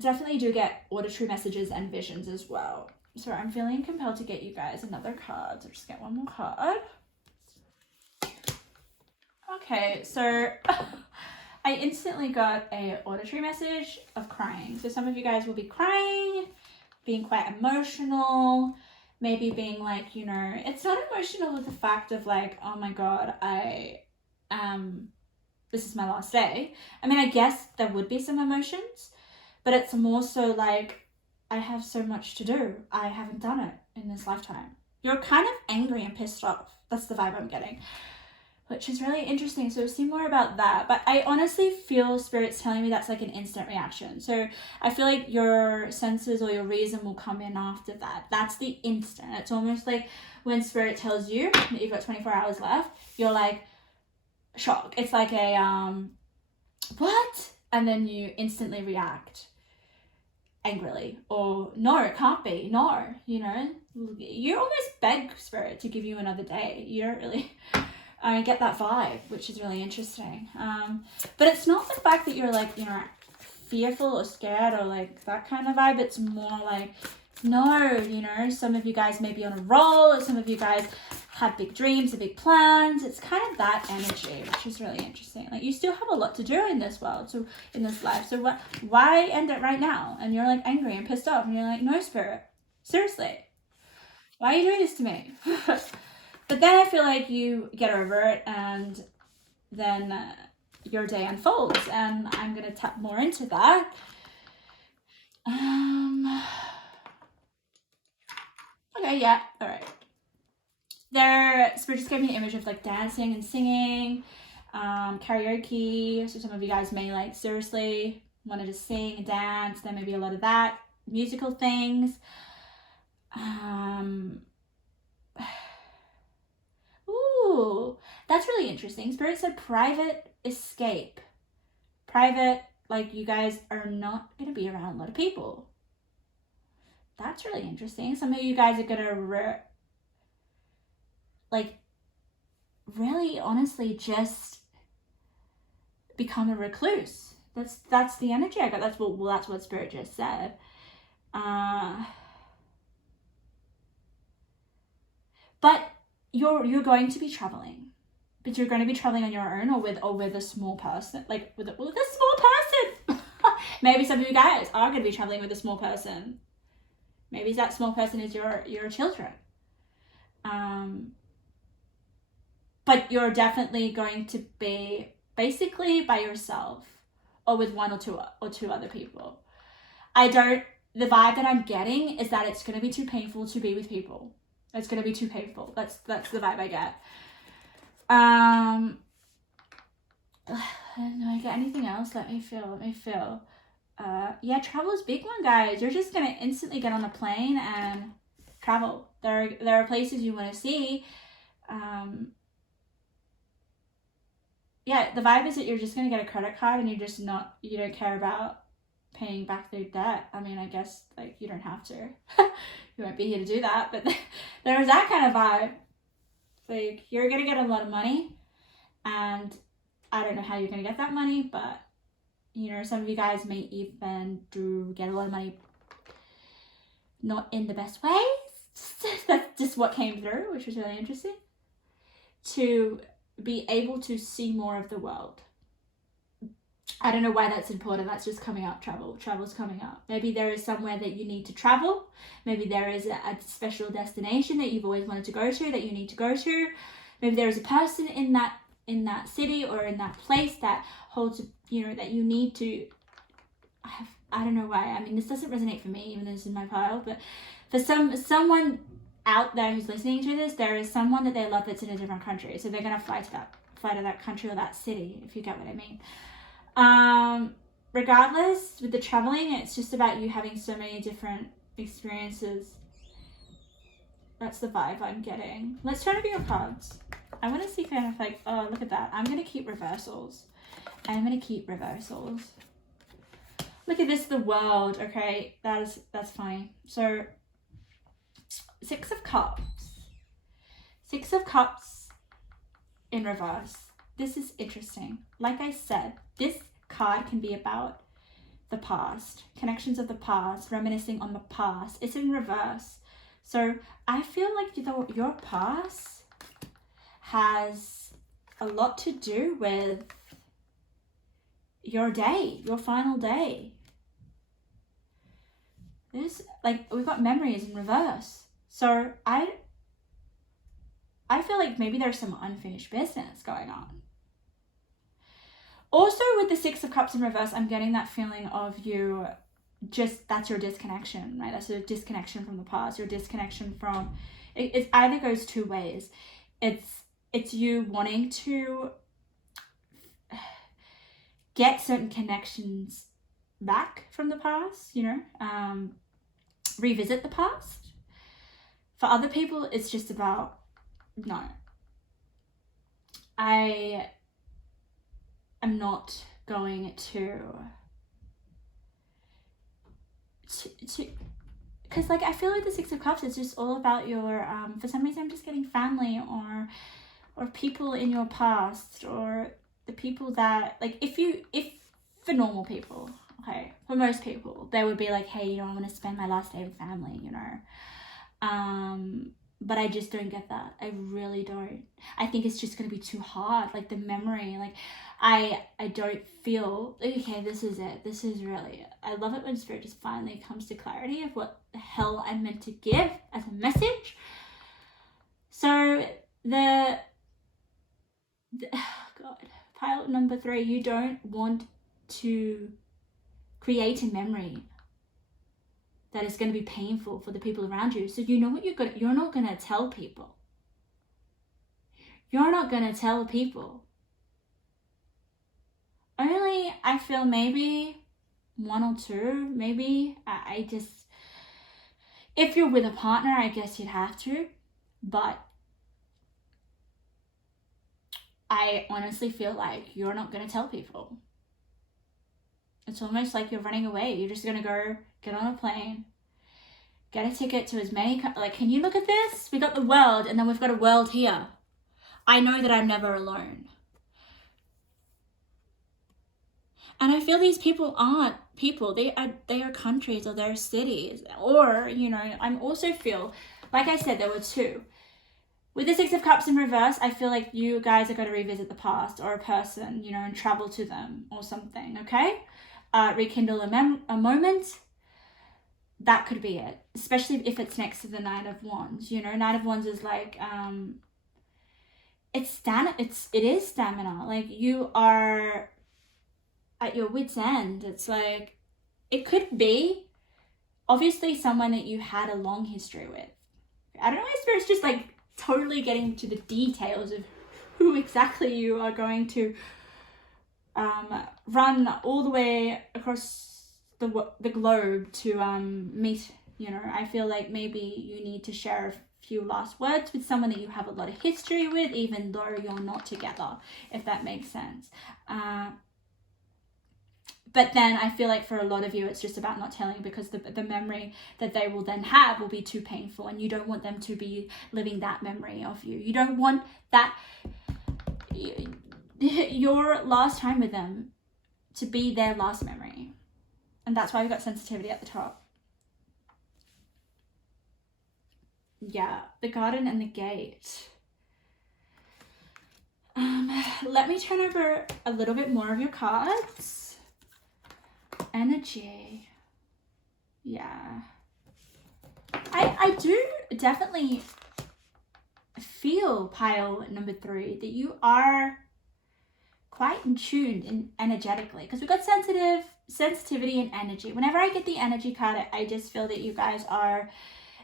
definitely do get auditory messages and visions as well. So I'm feeling compelled to get you guys another card. So just get one more card. Okay, so I instantly got a auditory message of crying. So some of you guys will be crying, being quite emotional, maybe being like, you know, it's not emotional with the fact of like, oh my God, this is my last day. I mean, I guess there would be some emotions, but it's more so like, I have so much to do. I haven't done it in this lifetime. You're kind of angry and pissed off. That's the vibe I'm getting, which is really interesting. So see more about that. But I honestly feel Spirit's telling me that's like an instant reaction. So I feel like your senses or your reason will come in after that. That's the instant. It's almost like when Spirit tells you that you've got 24 hours left, you're like, shock. It's like a what? And then you instantly react angrily, or no, it can't be, no, you know, you almost beg Spirit to give you another day. You don't really get that vibe, which is really interesting. But it's not the fact that you're like, you know, fearful or scared or like that kind of vibe. It's more like, no, you know, some of you guys may be on a roll, or some of you guys have big dreams and big plans. It's kind of that energy, which is really interesting. Like, you still have a lot to do in this world, so in this life. So why end it right now? And you're like angry and pissed off, and you're like, no, Spirit, seriously, why are you doing this to me? But then I feel like you get over it, and then your day unfolds, and I'm gonna tap more into that. Okay, yeah, all right. Spirit just gave me an image of like dancing and singing, karaoke. So some of you guys may like seriously wanted to sing and dance. There may be a lot of that, musical things. Ooh, that's really interesting. Spirit said private escape. Private, like you guys are not going to be around a lot of people. That's really interesting. Some of you guys are going to like really honestly just become a recluse. That's the energy I got. That's what Spirit just said. But you're going to be traveling, but you're going to be traveling on your own, or with a small person, like with a small person. Maybe some of you guys are going to be traveling with a small person. Maybe that small person is your children. But you're definitely going to be basically by yourself, or with one or two other people. The vibe that I'm getting is that it's going to be too painful to be with people. It's going to be too painful. That's the vibe I get. Do I get anything else? Let me feel. Yeah, travel is a big one, guys. You're just going to instantly get on a plane and travel. There are places you want to see. Yeah, the vibe is that you're just going to get a credit card, and you don't care about paying back their debt. I mean, I guess like you don't have to. You won't be here to do that, but there's that kind of vibe. Like, you're going to get a lot of money, and I don't know how you're going to get that money, but you know, some of you guys may even get a lot of money not in the best ways. That's just what came through, which was really interesting. To be able to see more of the world. I don't know why that's important. That's just coming up. Travel's coming up. Maybe there is somewhere that you need to travel. Maybe there is a special destination that you've always wanted to go to, that you need to go to. Maybe there is a person in that city or in that place that holds, you know, that you need to have. I don't know why. I mean, this doesn't resonate for me, even though this is my pile, but for someone out there who's listening to this, there is someone that they love that's in a different country, so they're gonna fly to that country or that city, if you get what I mean. regardless, with the traveling, it's just about you having so many different experiences. That's the vibe I'm getting. Let's turn over your cards. I want to see kind of like, oh, look at that. I'm going to keep reversals. I'm going to keep reversals. Look at this, the world. Okay, that's fine. So, 6 of Cups. 6 of Cups in reverse. This is interesting. Like I said, this card can be about the past, connections of the past, reminiscing on the past. It's in reverse. So I feel like your past has a lot to do with your day, your final day. There's like, we've got memories in reverse. So I feel like maybe there's some unfinished business going on. Also with the 6 of Cups in reverse, I'm getting that feeling of you just, that's your disconnection, right? That's a disconnection from the past, your disconnection from, it either goes two ways. It's you wanting to get certain connections back from the past, you know, revisit the past. For other people, it's just about, no, I am not going to because like I feel like the 6 of Cups is just all about your for some reason I'm just getting family or people in your past, or the people that, like, if for normal people, okay, for most people they would be like, hey, you know, I want to spend my last day with family, you know, but I just don't get that. I really don't. I think it's just going to be too hard. Like the memory, like I don't feel, okay, this is it. This is really it. I love it when Spirit just finally comes to clarity of what the hell I'm meant to give as a message. So the God, pile number 3, you don't want to create a memory that is going to be painful for the people around you. So you know what you're not going to tell people. You're not going to tell people. Only, I feel maybe 1 or 2, maybe. I just, if you're with a partner, I guess you'd have to. But I honestly feel like you're not going to tell people. It's almost like you're running away. You're just going to go get on a plane, get a ticket to as many, like, can you look at this? We got the world, and then we've got a world here. I know that I'm never alone. And I feel these people aren't people. They are countries, or they're cities. Or, you know, I also feel, like I said, there were 2. With the 6 of Cups in reverse, I feel like you guys are going to revisit the past, or a person, you know, and travel to them or something, okay? Rekindle a moment. That could be it, especially if it's next to the 9 of Wands. You know, 9 of Wands is like, it is stamina. Like, you are at your wit's end. It's like, it could be obviously someone that you had a long history with. I don't know why Spirit's just like totally getting to the details of who exactly you are going to run all the way across the globe to meet. You know, I feel like maybe you need to share a few last words with someone that you have a lot of history with, even though you're not together, if that makes sense. But then I feel like for a lot of you, it's just about not telling, because the memory that they will then have will be too painful, and you don't want them to be living that memory of you. You don't want that, your last time with them, to be their last memory. And that's why we've got sensitivity at the top. Yeah, the Garden and the Gate. Let me turn over a little bit more of your cards. Energy. Yeah. I do definitely feel, pile number 3, that you are quite in tune energetically, because we've got sensitivity and energy. Whenever I get the energy card, I just feel that you guys are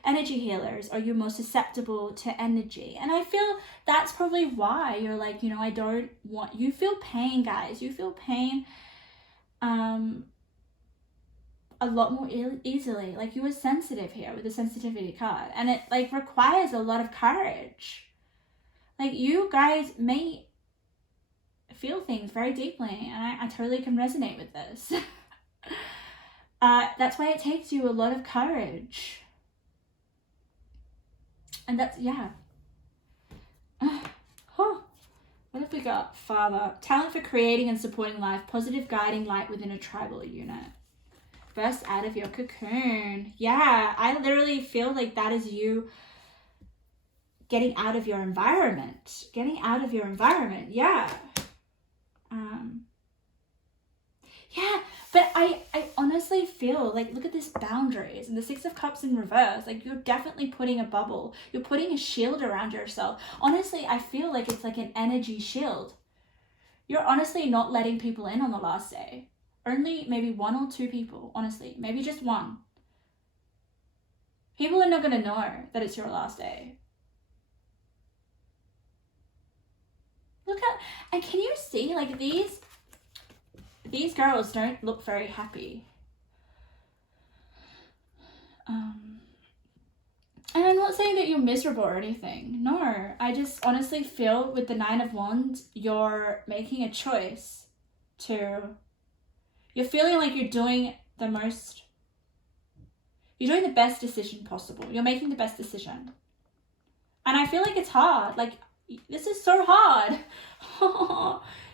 energy healers, or you're more susceptible to energy. And I feel that's probably why you're like, you know, I don't want, you feel pain, guys. You feel pain a lot more easily. Like, you were sensitive here with the sensitivity card, and it like requires a lot of courage. Like, you guys may feel things very deeply, and I totally can resonate with this. That's why it takes you a lot of courage. And that's, yeah. What have we got? Father. Talent for creating and supporting life. Positive guiding light within a tribal unit. Burst out of your cocoon. Yeah, I literally feel like that is you getting out of your environment. Getting out of your environment. Yeah. Yeah, but I honestly feel like, look at this boundaries and the Six of Cups in reverse. Like, you're definitely putting a bubble. You're putting a shield around yourself. Honestly, I feel like it's like an energy shield. You're honestly not letting people in on the last day. Only maybe 1 or 2 people, honestly. Maybe just 1. People are not going to know that it's your last day. Look at, and can you see, like, these girls don't look very happy. And I'm not saying that you're miserable or anything. No, I just honestly feel with the 9 of Wands, you're making a choice to, you're feeling like you're doing the best decision possible. You're making the best decision. And I feel like it's hard. Like, this is so hard.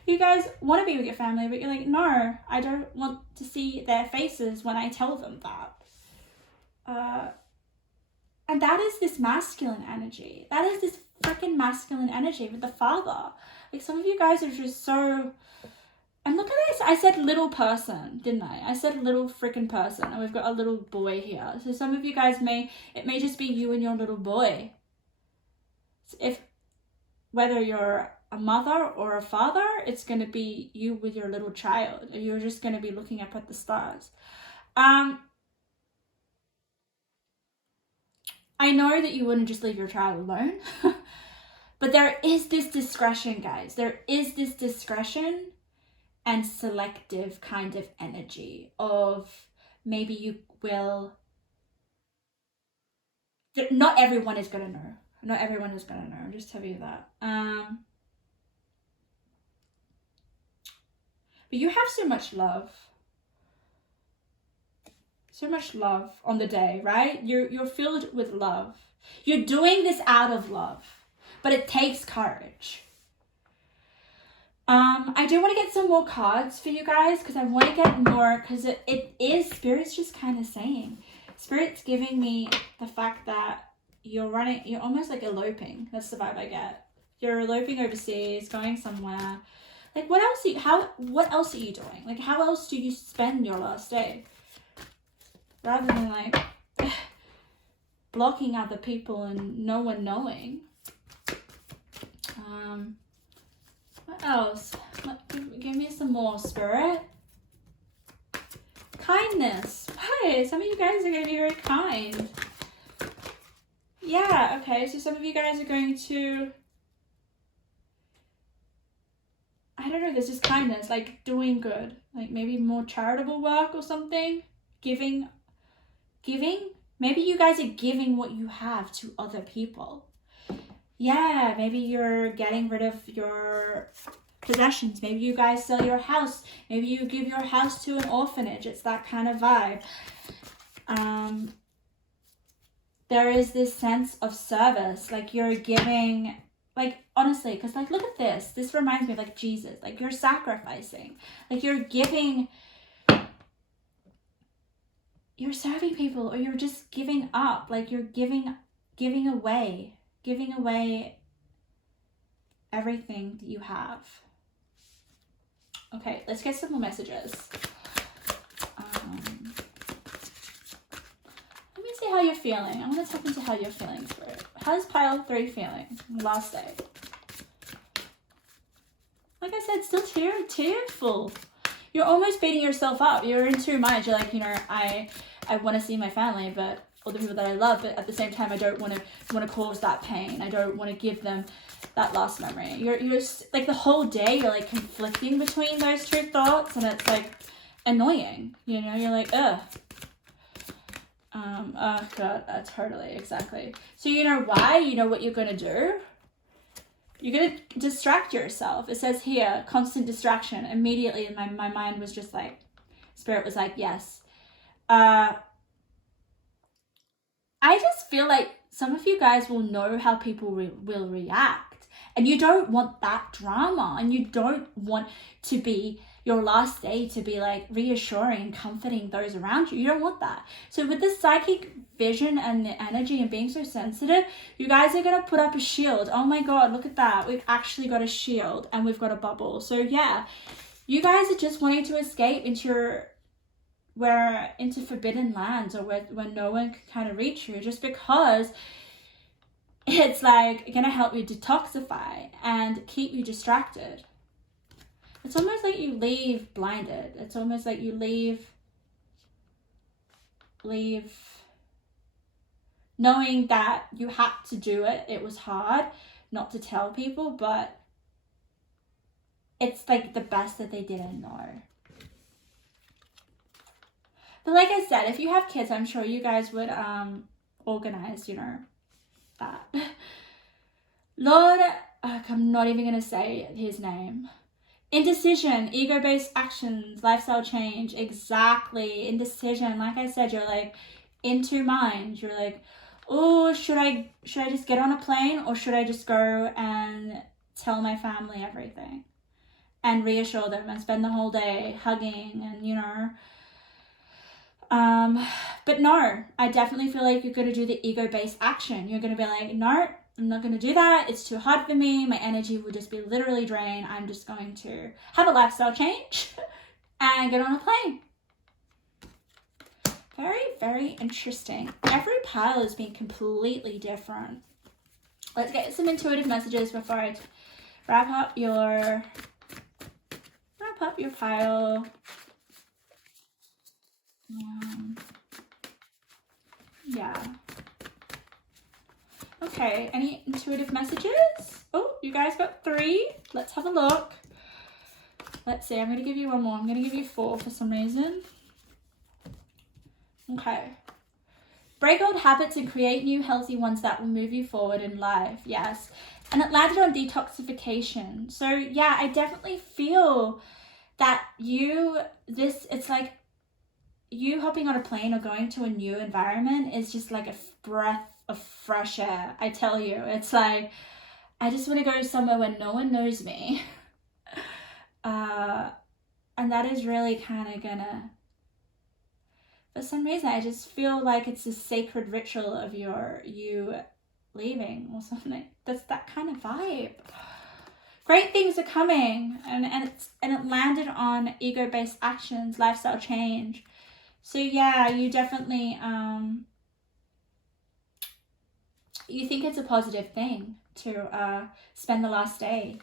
You guys want to be with your family, but you're like, no, I don't want to see their faces when I tell them that. And that is this masculine energy. That is this freaking masculine energy with the father. Like, some of you guys are just so... And look at this. I said little person, didn't I? I said little freaking person. And we've got a little boy here. So some of you guys it may just be you and your little boy. So whether you're a mother or a father, it's going to be you with your little child. Or you're just going to be looking up at the stars. I know that you wouldn't just leave your child alone. But there is this discretion, guys. There is this discretion and selective kind of energy of maybe you will... Not everyone is going to know. Not everyone is going to know. I'll just tell you that. But you have so much love. So much love on the day, right? You're filled with love. You're doing this out of love. But it takes courage. I do want to get some more cards for you guys, because I want to get more, because it is, Spirit's just kind of saying. Spirit's giving me the fact that you're almost like eloping. That's the vibe I get. You're eloping overseas, going somewhere. Like, what else are you doing? Like, how else do you spend your last day? Rather than like blocking other people and no one knowing. What else? Give me some more, Spirit. Kindness. Hey, some of you guys are going to be very kind. Yeah, okay, so some of you guys are going to... I don't know, there's just kindness, like doing good. Like maybe more charitable work or something. Giving. Maybe you guys are giving what you have to other people. Yeah, maybe you're getting rid of your possessions. Maybe you guys sell your house. Maybe you give your house to an orphanage. It's that kind of vibe. There is this sense of service. Like you're giving, like honestly, because like look at this. This reminds me of like Jesus. Like you're sacrificing. Like you're giving... You're serving people, or you're just giving up. Like you're giving away everything that you have. Okay, let's get some more messages. Let me see how you're feeling. I'm going to tap into how you're feeling for it. How's pile 3 feeling? Last day. Like I said, still tearful. You're almost beating yourself up. You're in too much. You're like, you know, I want to see my family, but or the people that I love, but at the same time, I don't want to cause that pain. I don't want to give them that last memory. You're like the whole day, you're like conflicting between those two thoughts, and it's like annoying. You know, you're like, ugh. Oh God, totally, exactly. So you know why? You know what you're gonna do? You're gonna distract yourself. It says here, constant distraction. Immediately, my mind was just like, Spirit was like, yes. I just feel like some of you guys will know how people will react, and you don't want that drama, and you don't want to be your last day to be like reassuring and comforting those around you. You don't want that. So with the psychic vision and the energy and being so sensitive, you guys are going to put up a shield. Oh my God, look at that. We've actually got a shield and we've got a bubble. So yeah, you guys are just wanting to escape into forbidden lands, or where no one can kind of reach you, just because it's like going to help you detoxify and keep you distracted. It's almost like you leave blinded. It's almost like you leave knowing that you had to do it. It was hard not to tell people, but it's like the best that they didn't know. But like I said, if you have kids, I'm sure you guys would organize, you know, that. Lord, I'm not even going to say his name. Indecision, ego-based actions, lifestyle change. Exactly. Indecision. Like I said, you're like in two minds. You're like, oh, should I just get on a plane, or should I just go and tell my family everything and reassure them and spend the whole day hugging and, you know. But no, I definitely feel like you're going to do the ego-based action. You're going to be like, no, I'm not going to do that. It's too hard for me. My energy will just be literally drained. I'm just going to have a lifestyle change and get on a plane. Very, very interesting. Every pile has been completely different. Let's get some intuitive messages before I wrap up your pile. Yeah. Okay, any intuitive messages? Oh, you guys got 3. Let's have a look. Let's see, I'm going to give you one more. I'm going to give you 4 for some reason. Okay. Break old habits and create new healthy ones that will move you forward in life. Yes. And it landed on detoxification. So yeah, I definitely feel that it's like you hopping on a plane or going to a new environment is just like a breath of fresh air. I tell you, it's like, I just want to go somewhere where no one knows me. And that is really kind of gonna, for some reason, I just feel like it's a sacred ritual of you leaving or something. That's that kind of vibe. Great things are coming, and it landed on ego-based actions, lifestyle change. So yeah, you definitely you think it's a positive thing to spend the last day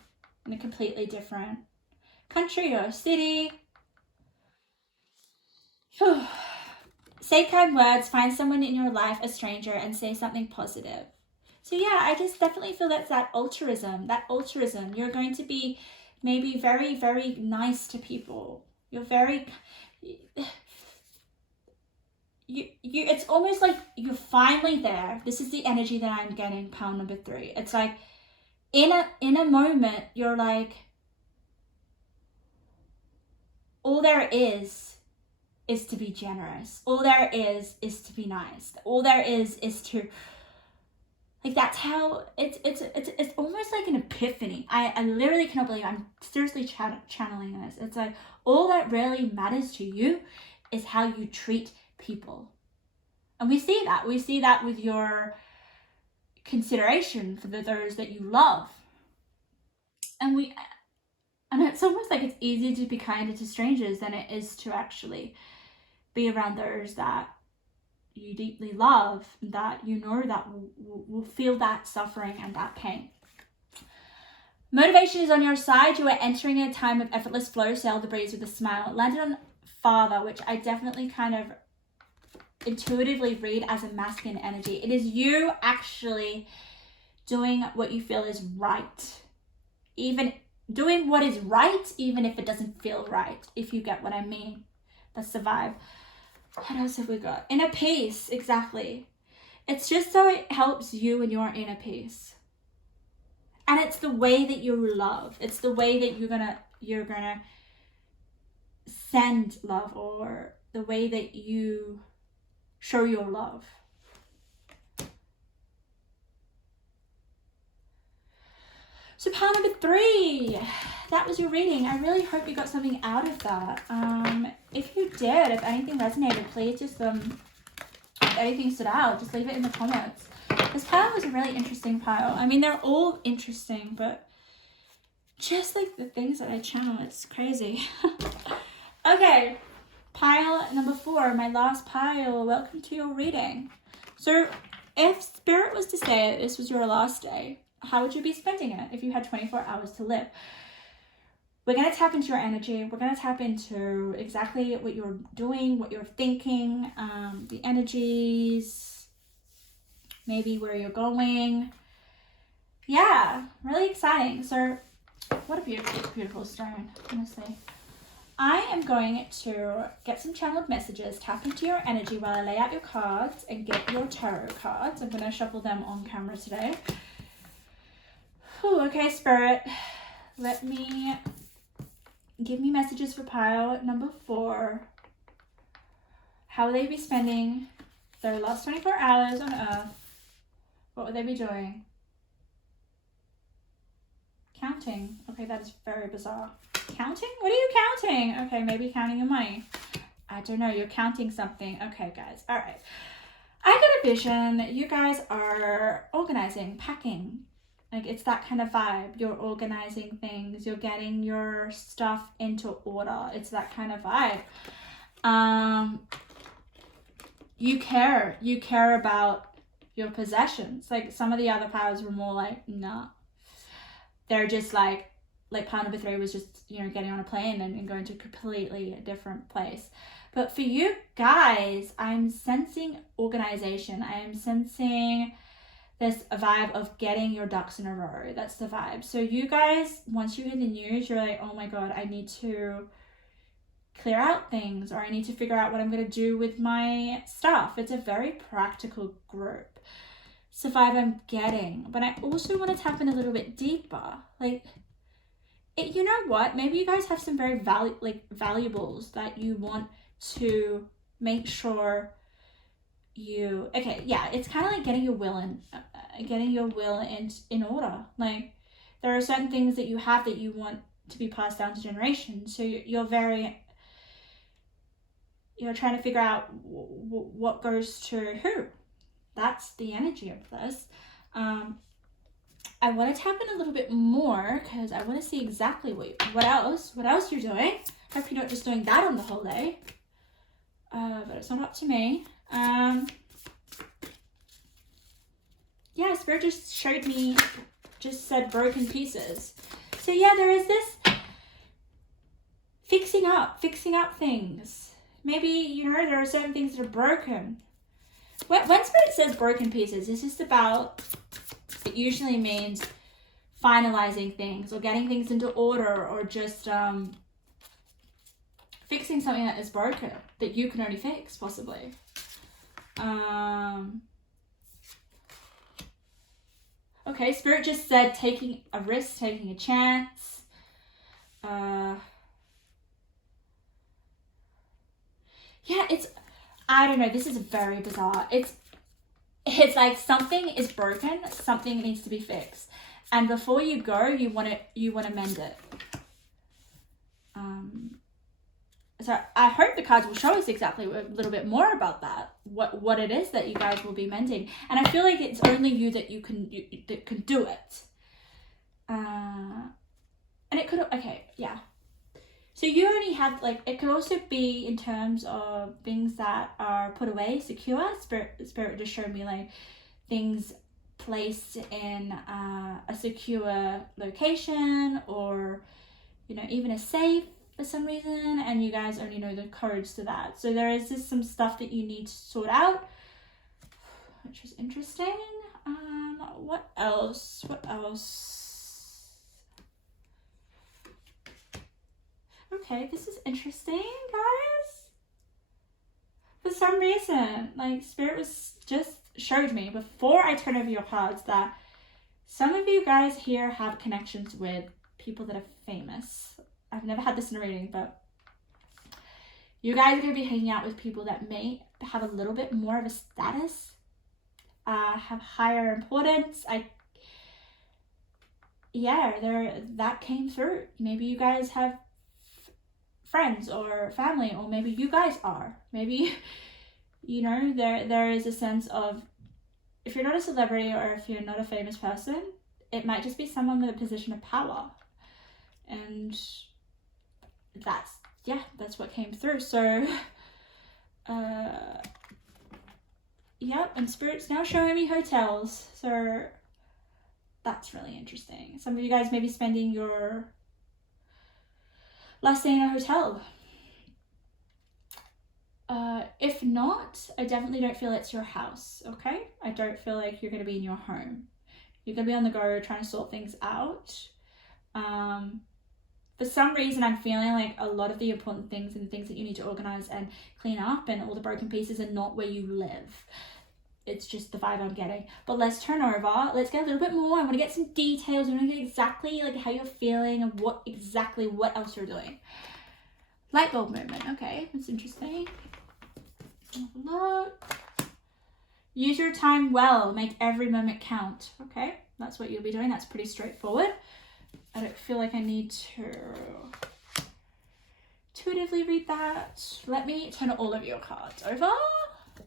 in a completely different country or city. Say kind words, find someone in your life, a stranger, and say something positive. So yeah, I just definitely feel that's that altruism. You're going to be maybe very, very nice to people. You're very... it's almost like you're finally there. This is the energy that I'm getting, pile number 3. It's like in a moment, you're like, all there is to be generous. All there is to be nice. All there is to, like, that's how it's almost like an epiphany. I literally cannot believe I'm seriously channeling this. It's like all that really matters to you is how you treat people. And we see that with your consideration for those that you love. And it's almost like it's easier to be kinder to strangers than it is to actually be around those that you deeply love, that you know that will feel that suffering and that pain. Motivation is on your side. You are entering a time of effortless flow. Sail the breeze with a smile. Landed on Father, which I definitely kind of intuitively read as a masculine energy. It is you actually doing what you feel is right. Even doing what is right, even if it doesn't feel right, if you get what I mean. That's the vibe. What else have we got? Inner peace, exactly. It's just so it helps you in your inner peace. And it's the way that you love. It's the way that you're gonna send love, or the way that you show your love. So pile number 3, that was your reading. I really hope you got something out of that. If you did, if anything resonated, please just, if anything stood out, just leave it in the comments. This pile was a really interesting pile. I mean, they're all interesting, but just like the things that I channel, it's crazy. Okay, pile number 4, my last pile. Welcome to your reading. So if Spirit was to say this was your last day, how would you be spending it if you had 24 hours to live? We're going to tap into your energy. We're going to tap into exactly what you're doing, what you're thinking, the energies, maybe where you're going. Yeah, really exciting. So what a beautiful, beautiful stone, honestly. I am going to get some channeled messages, tap into your energy while I lay out your cards and get your tarot cards. I'm going to shuffle them on camera today. Ooh, okay, Spirit, give me messages for pile number 4. How will they be spending their last 24 hours on Earth? What would they be doing? Counting. Okay, that is very bizarre. Counting? What are you counting? Okay, maybe counting your money. I don't know, you're counting something. Okay, guys, all right. I got a vision. You guys are organizing, packing. Like, it's that kind of vibe. You're organizing things. You're getting your stuff into order. It's that kind of vibe. You care. You care about your possessions. Like, some of the other piles were more like, nah. They're just like pile number 3 was just, you know, getting on a plane and going to a completely different place. But for you guys, I'm sensing organization. I am sensing this vibe of getting your ducks in a row. That's the vibe. So you guys, once you hear the news, you're like, oh my God, I need to clear out things, or I need to figure out what I'm going to do with my stuff. It's a very practical group. It's the vibe I'm getting. But I also want to tap in a little bit deeper. Like, you know what? Maybe you guys have some very valuables that you want to make sure you, okay, yeah, it's kind of like getting your will in order. Like, there are certain things that you have that you want to be passed down to generations. So you're trying to figure out what goes to who. That's the energy of this. I want to tap in a little bit more because I want to see exactly what else you're doing. Hope you're not just doing that on the whole day. But it's not up to me. Yeah, Spirit just showed me, just said broken pieces. So yeah, there is this fixing up things. Maybe, you know, there are certain things that are broken. When Spirit says broken pieces, it's just about, it usually means finalizing things or getting things into order, or just fixing something that is broken that you can only fix, possibly. Okay, Spirit just said taking a risk, taking a chance. Yeah, I don't know, this is very bizarre. It's like something is broken, something needs to be fixed. And before you go, you want to mend it. So I hope the cards will show us exactly a little bit more about that. What it is that you guys will be mending. And I feel like it's only you that that can do it. And it could, okay, yeah. So you only have, like, it could also be in terms of things that are put away, secure. Spirit just showed me, like, things placed in a secure location, or, you know, even a safe for some reason, and you guys only know the codes to that. So there is just some stuff that you need to sort out, which is interesting. What else? Okay, this is interesting, guys. some reason, like Spirit was just showed me before I turn over your cards that some of you guys here have connections with people that are famous. I've never had this in a reading, but you guys are going to be hanging out with people that may have a little bit more of a status, have higher importance. That came through. Maybe you guys have friends or family, or maybe you guys are. Maybe, you know, there is a sense of, if you're not a celebrity or if you're not a famous person, it might just be someone with a position of power. And that's what came through. So, and Spirit's now showing me hotels. So that's really interesting. Some of you guys may be spending your last day in a hotel. If not, I definitely don't feel it's your house, okay? I don't feel like you're going to be in your home. You're going to be on the go trying to sort things out. For some reason, I'm feeling like a lot of the important things and things that you need to organize and clean up and all the broken pieces are not where you live. It's just the vibe I'm getting. But let's turn over. Let's get a little bit more. I want to get some details. I want to get exactly like how you're feeling and what else you're doing. Light bulb moment. Okay, that's interesting. Look. Use your time well. Make every moment count. Okay, that's what you'll be doing. That's pretty straightforward. I don't feel like I need to intuitively read that. Let me turn all of your cards over.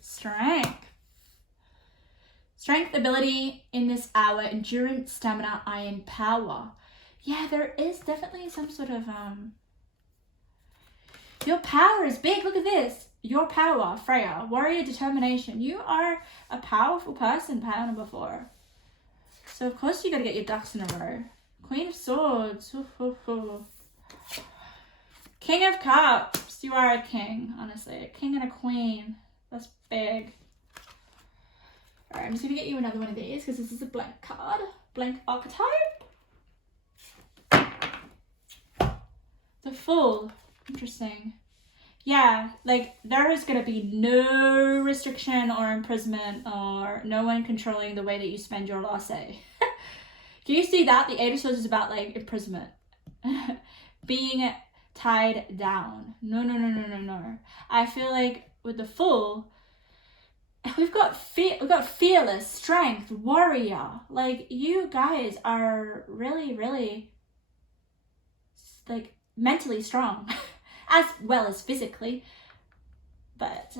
Strength. Strength, ability in this hour, endurance, stamina, iron, power. Yeah, there is definitely some sort of, your power is big. Look at this. Your power, Freya, warrior, determination. You are a powerful person, pile number 4. So, of course, you got to get your ducks in a row. Queen of Swords. Ooh, ooh, ooh. King of Cups. You are a king, honestly. A king and a queen. That's big. Alright, I'm just going to get you another one of these because this is a blank card. Blank archetype. The Fool. Interesting. Yeah, like there is going to be no restriction or imprisonment or no one controlling the way that you spend your last day. Can you see that? The Eight of Swords is about like imprisonment. Being tied down. No. I feel like with the Fool, we've got fearless, strength, warrior. Like you guys are really, really like mentally strong. As well as physically, but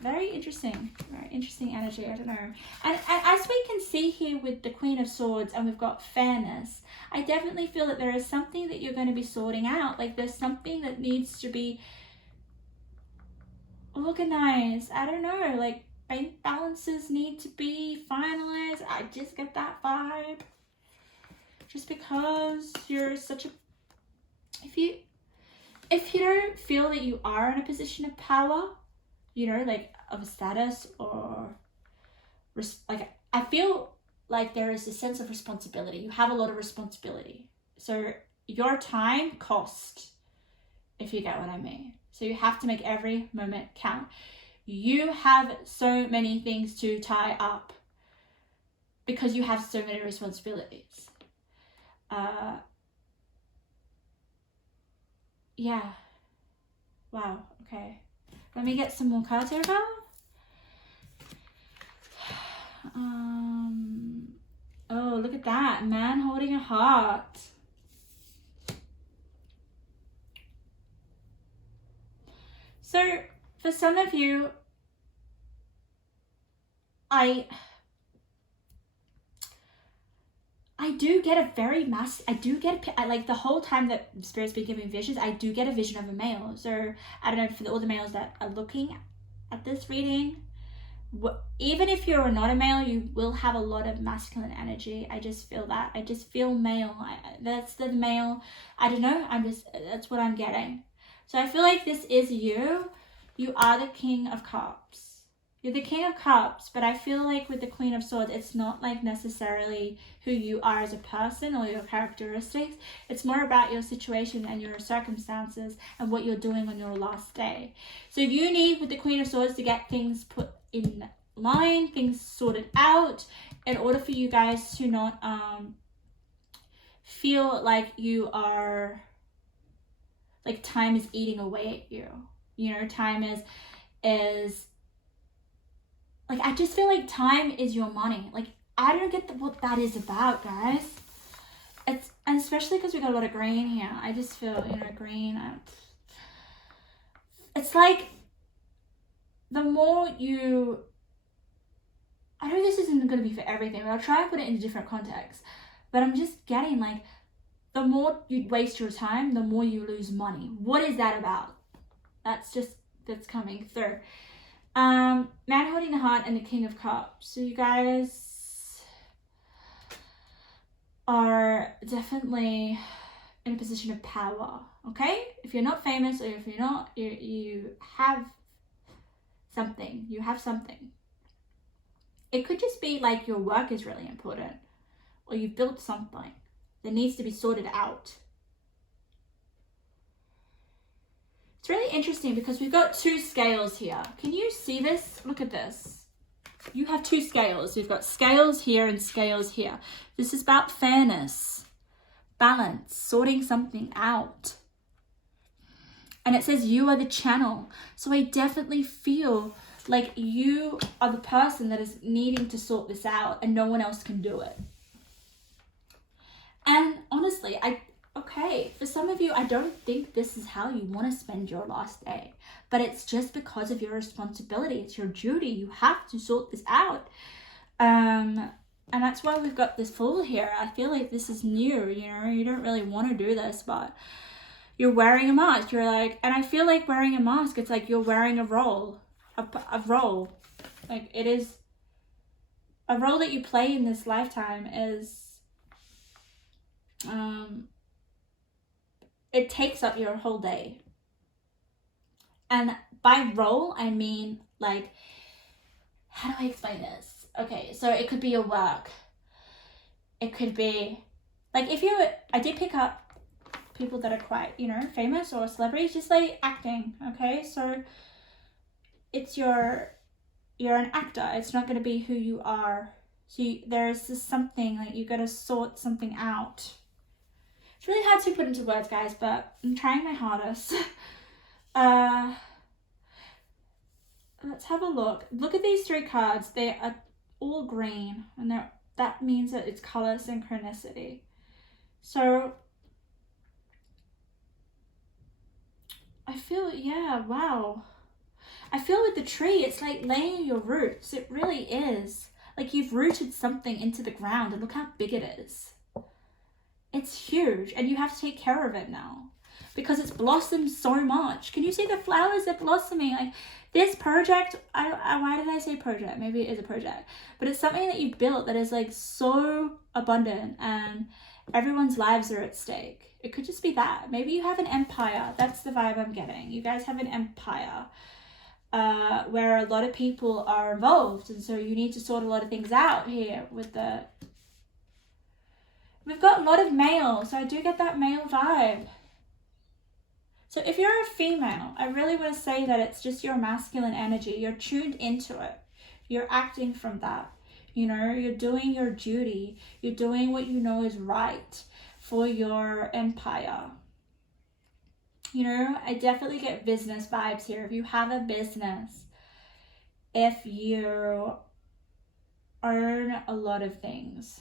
very interesting energy. I don't know, and as we can see here with the Queen of Swords, and we've got fairness, I definitely feel that there is something that you're going to be sorting out. Like there's something that needs to be organized. I don't know, like bank balances need to be finalized. I just get that vibe, just because you're such a, if you don't feel that you are in a position of power, you know, like of a status or like, I feel like there is a sense of responsibility. You have a lot of responsibility. So your time cost, if you get what I mean. So you have to make every moment count. You have so many things to tie up because you have so many responsibilities. Yeah. Wow. Okay. Let me get some more cards over. Oh, look at that. Man holding a heart. So, for some of you, I do get a very like the whole time that Spirit's been giving visions, I do get a vision of a male. So I don't know, for all the males that are looking at this reading, even if you're not a male, you will have a lot of masculine energy. I just feel that. I just feel male. That's the male. I don't know. That's what I'm getting. So I feel like this is you. You are the King of Cups. You're the King of Cups, but I feel like with the Queen of Swords, it's not like necessarily who you are as a person or your characteristics. It's more about your situation and your circumstances and what you're doing on your last day. So if you need with the Queen of Swords to get things put in line, things sorted out, in order for you guys to not feel like you are, like time is eating away at you. You know, time is like, I just feel like time is your money. Like, I don't get what that is about, guys. And especially because we got a lot of green here. I just feel, you know, green. It's like, the more you, I know this isn't going to be for everything, but I'll try and put it in a different context. But I'm just getting like, the more you waste your time, the more you lose money. What is that about? That's coming through. Man holding the heart and the King of Cups. So you guys are definitely in a position of power, okay? If you're not famous, or if you're not, you have something. You have something. It could just be like your work is really important, or you've built something that needs to be sorted out. It's really interesting because we've got two scales here. Can you see this? Look at this. You have two scales. We've got scales here and scales here. This is about fairness, balance, sorting something out. And it says you are the channel. So I definitely feel like you are the person that is needing to sort this out and no one else can do it. And honestly, okay, for some of you, I don't think this is how you want to spend your last day, but it's just because of your responsibility. It's your duty. You have to sort this out. And that's why we've got this Fool here. I feel like this is new, you know, you don't really want to do this, but you're wearing a mask. You're like, and I feel like wearing a mask, it's like you're wearing a role, a role. Like, it is a role that you play in this lifetime is, it takes up your whole day. And by role, I mean, like, how do I explain this? Okay, so it could be your work. It could be, like, I did pick up people that are quite, you know, famous or celebrities, just like acting, okay? So it's you're an actor. It's not going to be who you are. So there's just something, like, you got to sort something out. It's really hard to put into words, guys, but I'm trying my hardest. Let's have a look. Look at these three cards. They are all green, and that means that it's color synchronicity. So I feel, yeah, wow. I feel with the tree, it's like laying your roots. It really is. Like, you've rooted something into the ground, and look how big it is. It's huge, and you have to take care of it now because it's blossomed so much. Can you see the flowers are blossoming? Like, this project, why did I say project? Maybe it is a project, but it's something that you built that is like so abundant, and everyone's lives are at stake. It could just be that. Maybe you have an empire. That's the vibe I'm getting. You guys have an empire where a lot of people are involved, and so you need to sort a lot of things out here with the... We've got a lot of male, so I do get that male vibe. So if you're a female, I really want to say that it's just your masculine energy. You're tuned into it. You're acting from that. You know, you're doing your duty. You're doing what you know is right for your empire. You know, I definitely get business vibes here. If you have a business, if you earn a lot of things.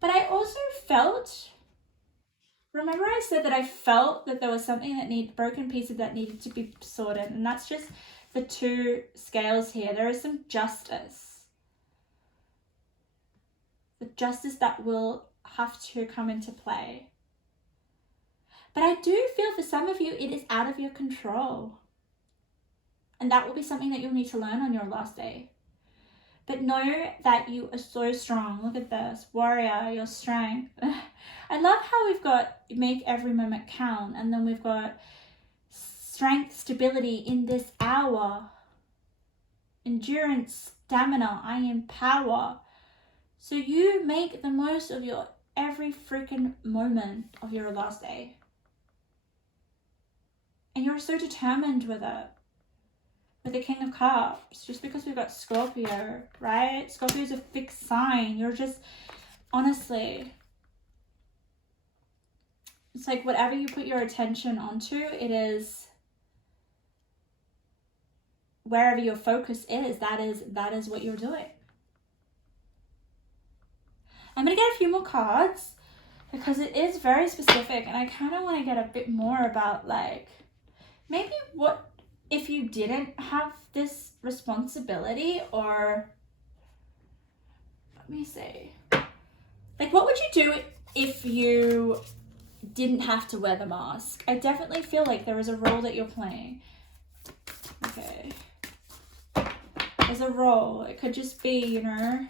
But I also felt, remember I said that I felt that there was something that broken pieces that needed to be sorted, and that's just the two scales here. There is some justice. The justice that will have to come into play. But I do feel for some of you, it is out of your control. And that will be something that you'll need to learn on your last day. But know that you are so strong. Look at this. Warrior, your strength. I love how we've got make every moment count. And then we've got strength, stability in this hour. Endurance, stamina, I empower. So you make the most of your every freaking moment of your last day. And you're so determined with it. With the King of Cups, just because we've got Scorpio, right? Scorpio is a fixed sign. You're just, honestly, it's like whatever you put your attention onto, it is, wherever your focus is, that is what you're doing. I'm going to get a few more cards because it is very specific, and I kind of want to get a bit more about, like, maybe what if you didn't have this responsibility, or let me see, like, what would you do if you didn't have to wear the mask? I definitely feel like there is a role that you're playing. Okay. There's a role. It could just be, you know,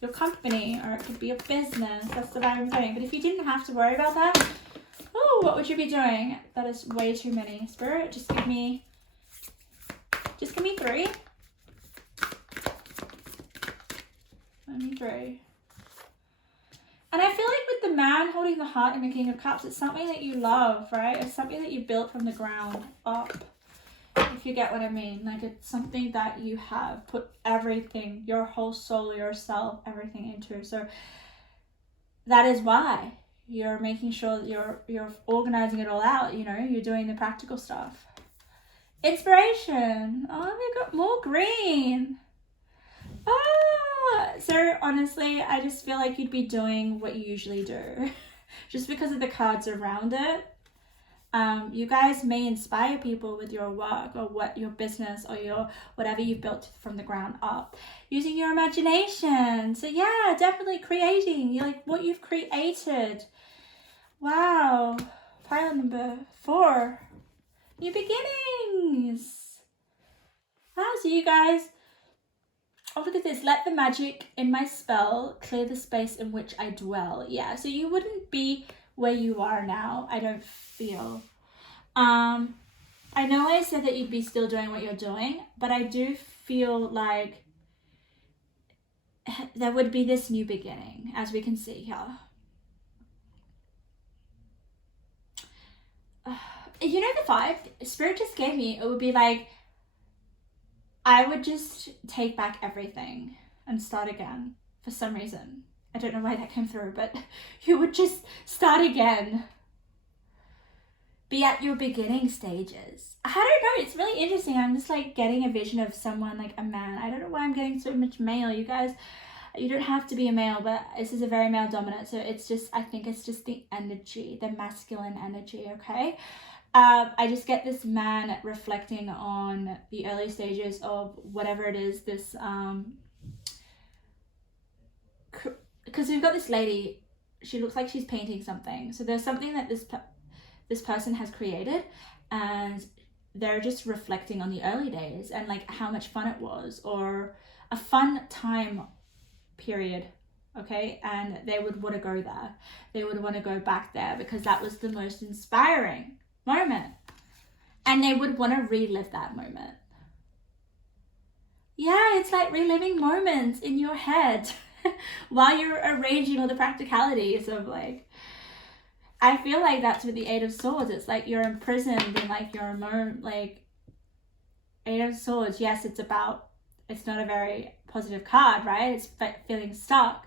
your company, or it could be a business. That's the vibe I'm getting. But if you didn't have to worry about that, oh, what would you be doing? That is way too many. Spirit, just give me 3. Let me 3. And I feel like with the man holding the heart and the King of Cups, it's something that you love, right? It's something that you built from the ground up, if you get what I mean. Like, it's something that you have put everything, your whole soul, yourself, everything into. So that is why you're making sure that you're organizing it all out, you know, you're doing the practical stuff. Inspiration. Oh, we got more green. So honestly, I just feel like you'd be doing what you usually do just because of the cards around it. You guys may inspire people with your work, or what your business, or your whatever you've built from the ground up, using your imagination. So yeah, definitely creating. You like what you've created. Wow. Pile number 4. New beginnings. Wow, so you guys, oh, look at this. Let the magic in my spell clear the space in which I dwell. Yeah, so you wouldn't be where you are now, I don't feel. I know I said that you'd be still doing what you're doing, but I do feel like there would be this new beginning, as we can see here. You know, the 5 Spirit just gave me, it would be like, I would just take back everything and start again for some reason. I don't know why that came through, but you would just start again. Be at your beginning stages. I don't know, it's really interesting. I'm just like getting a vision of someone, like a man. I don't know why I'm getting so much male. You guys, you don't have to be a male, but this is a very male dominant. So it's just, I think it's just the energy, the masculine energy, okay? I just get this man reflecting on the early stages of whatever it is, this, because we've got this lady, she looks like she's painting something. So there's something that this person has created, and they're just reflecting on the early days and like how much fun it was, or a fun time period, okay? And they would want to go there. They would want to go back there because that was the most inspiring moment, and they would want to relive that moment. Yeah, it's like reliving moments in your head while you're arranging all the practicalities of, like, I feel like that's with the 8 of Swords. It's like you're imprisoned in like your like 8 of Swords. Yes, it's not a very positive card, right? It's feeling stuck,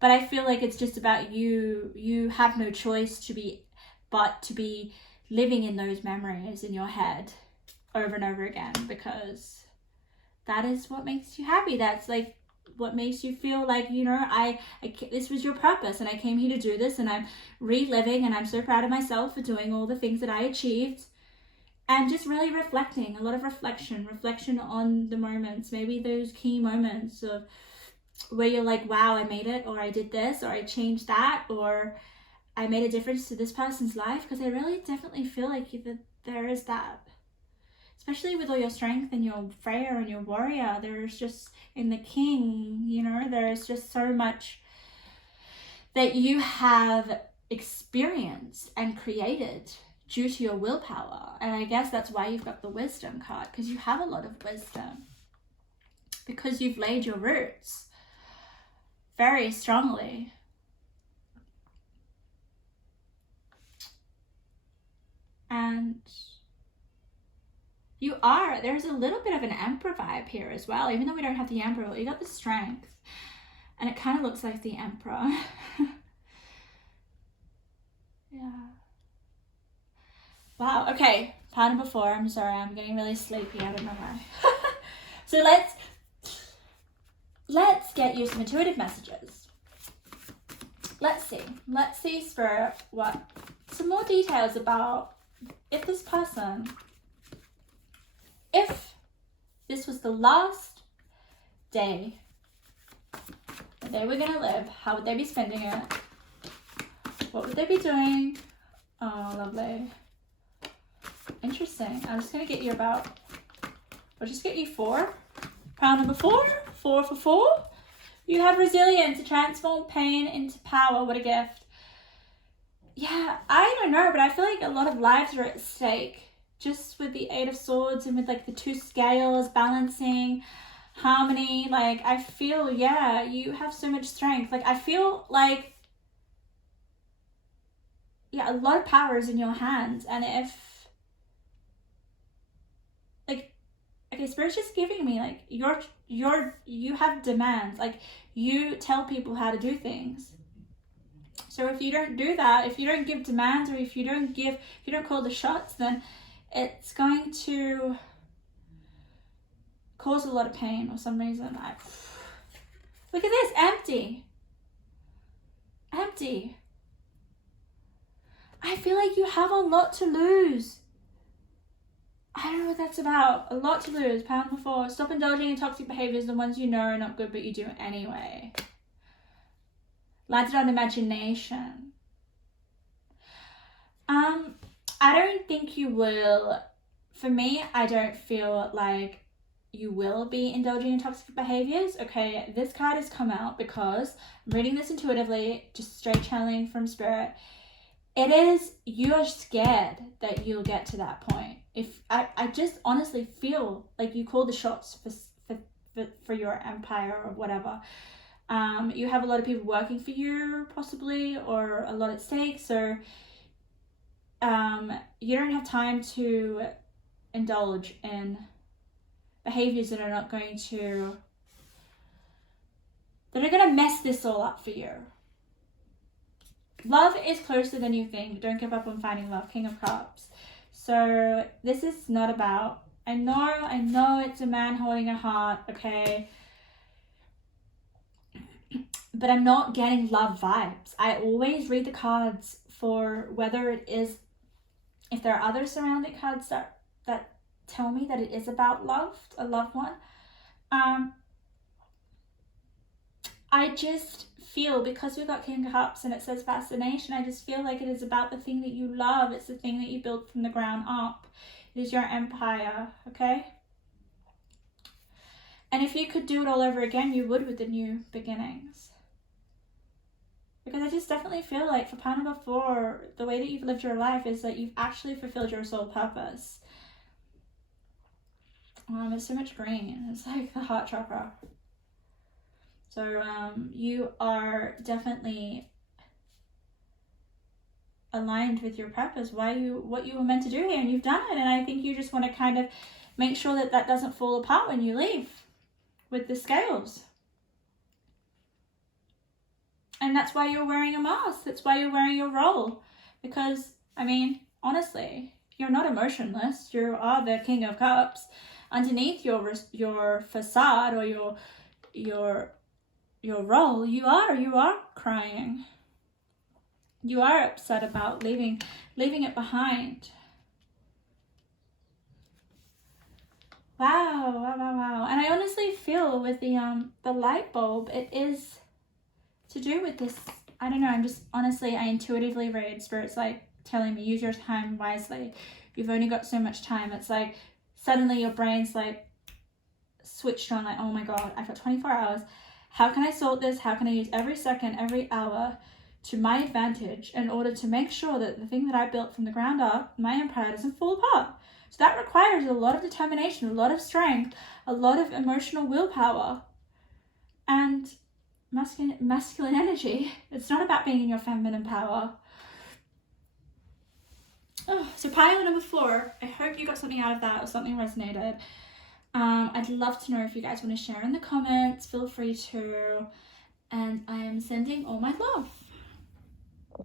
but I feel like it's just about you have no choice but to be living in those memories in your head over and over again, because that is what makes you happy. That's like what makes you feel like, you know, this was your purpose, and I came here to do this, and I'm reliving, and I'm so proud of myself for doing all the things that I achieved, and just really reflecting, a lot of reflection on the moments, maybe those key moments of where you're like, wow, I made it, or I did this, or I changed that, or I made a difference to this person's life. Because I really definitely feel like there is that, especially with all your strength and your Freya and your warrior. There's just, in the King, you know, there's just so much that you have experienced and created, due to your willpower. And I guess that's why you've got the wisdom card, because you have a lot of wisdom, because you've laid your roots very strongly. And there's a little bit of an emperor vibe here as well, even though we don't have the emperor. You got the strength, and it kind of looks like the emperor. Yeah. Wow, okay, pile number 4. I'm sorry, I'm getting really sleepy, I don't know why. So let's get you some intuitive messages. Let's see, Spirit, some more details about if this person, if this was the last day that they were gonna live, how would they be spending it? What would they be doing? Oh, lovely. Interesting. I'm just gonna get you I'll just get you 4. Pile number 4. 4 for 4. You have resilience to transform pain into power. What a gift. Yeah, I don't know, but I feel like a lot of lives are at stake. Just with the 8 of Swords and with like the 2 scales balancing harmony. Like I feel, yeah, you have so much strength. Like I feel like, yeah, a lot of power is in your hands. And if, like, okay, Spirit's just giving me like you have demands. Like you tell people how to do things. So if you don't do that, if you don't give demands, or if you don't call the shots, then it's going to cause a lot of pain for some reason. Look at this, empty. Empty. I feel like you have a lot to lose. I don't know what that's about. A lot to lose. Pile number 4. Stop indulging in toxic behaviors, the ones you know are not good, but you do anyway. Landed on imagination. I don't think you will. For me, I don't feel like you will be indulging in toxic behaviors. Okay, this card has come out because I'm reading this intuitively, just straight channeling from Spirit. It is, you are scared that you'll get to that point. If I just honestly feel like you call the shots for your empire or whatever. You have a lot of people working for you possibly, or a lot at stake, so you don't have time to indulge in behaviors that are not going to mess this all up for you. Love is closer than you think. Don't give up on finding love. King of Cups. So this is not about, I know it's a man holding a heart, okay, but I'm not getting love vibes. I always read the cards for whether it is, if there are other surrounding cards that tell me that it is about love, a loved one. I just feel, because we've got King of Cups and it says fascination, I just feel like it is about the thing that you love. It's the thing that you built from the ground up. It is your empire, okay? And if you could do it all over again, you would, with the new beginnings. Because I just definitely feel like for pile number 4, the way that you've lived your life is that you've actually fulfilled your soul purpose. There's so much green. It's like the heart chakra. So you are definitely aligned with your purpose, what you were meant to do here, and you've done it. And I think you just want to kind of make sure that that doesn't fall apart when you leave with the scales. And that's why you're wearing a mask. That's why you're wearing your role. Because, I mean, honestly, you're not emotionless. You are the King of Cups. Underneath your facade or your role, you are crying. You are upset about leaving it behind. Wow. And I honestly feel with the light bulb, it is to do with this. I don't know, I intuitively read Spirit's like telling me, use your time wisely. You've only got so much time. It's like suddenly your brain's like switched on, like, oh my God, I've got 24 hours. How can I sort this? How can I use every second, every hour to my advantage in order to make sure that the thing that I built from the ground up, my empire, doesn't fall apart. So that requires a lot of determination, a lot of strength, a lot of emotional willpower, and masculine energy. It's not about being in your feminine power. Oh, so pile number 4, I hope you got something out of that or something resonated. I'd love to know if you guys want to share in the comments. Feel free to. And I am sending all my love.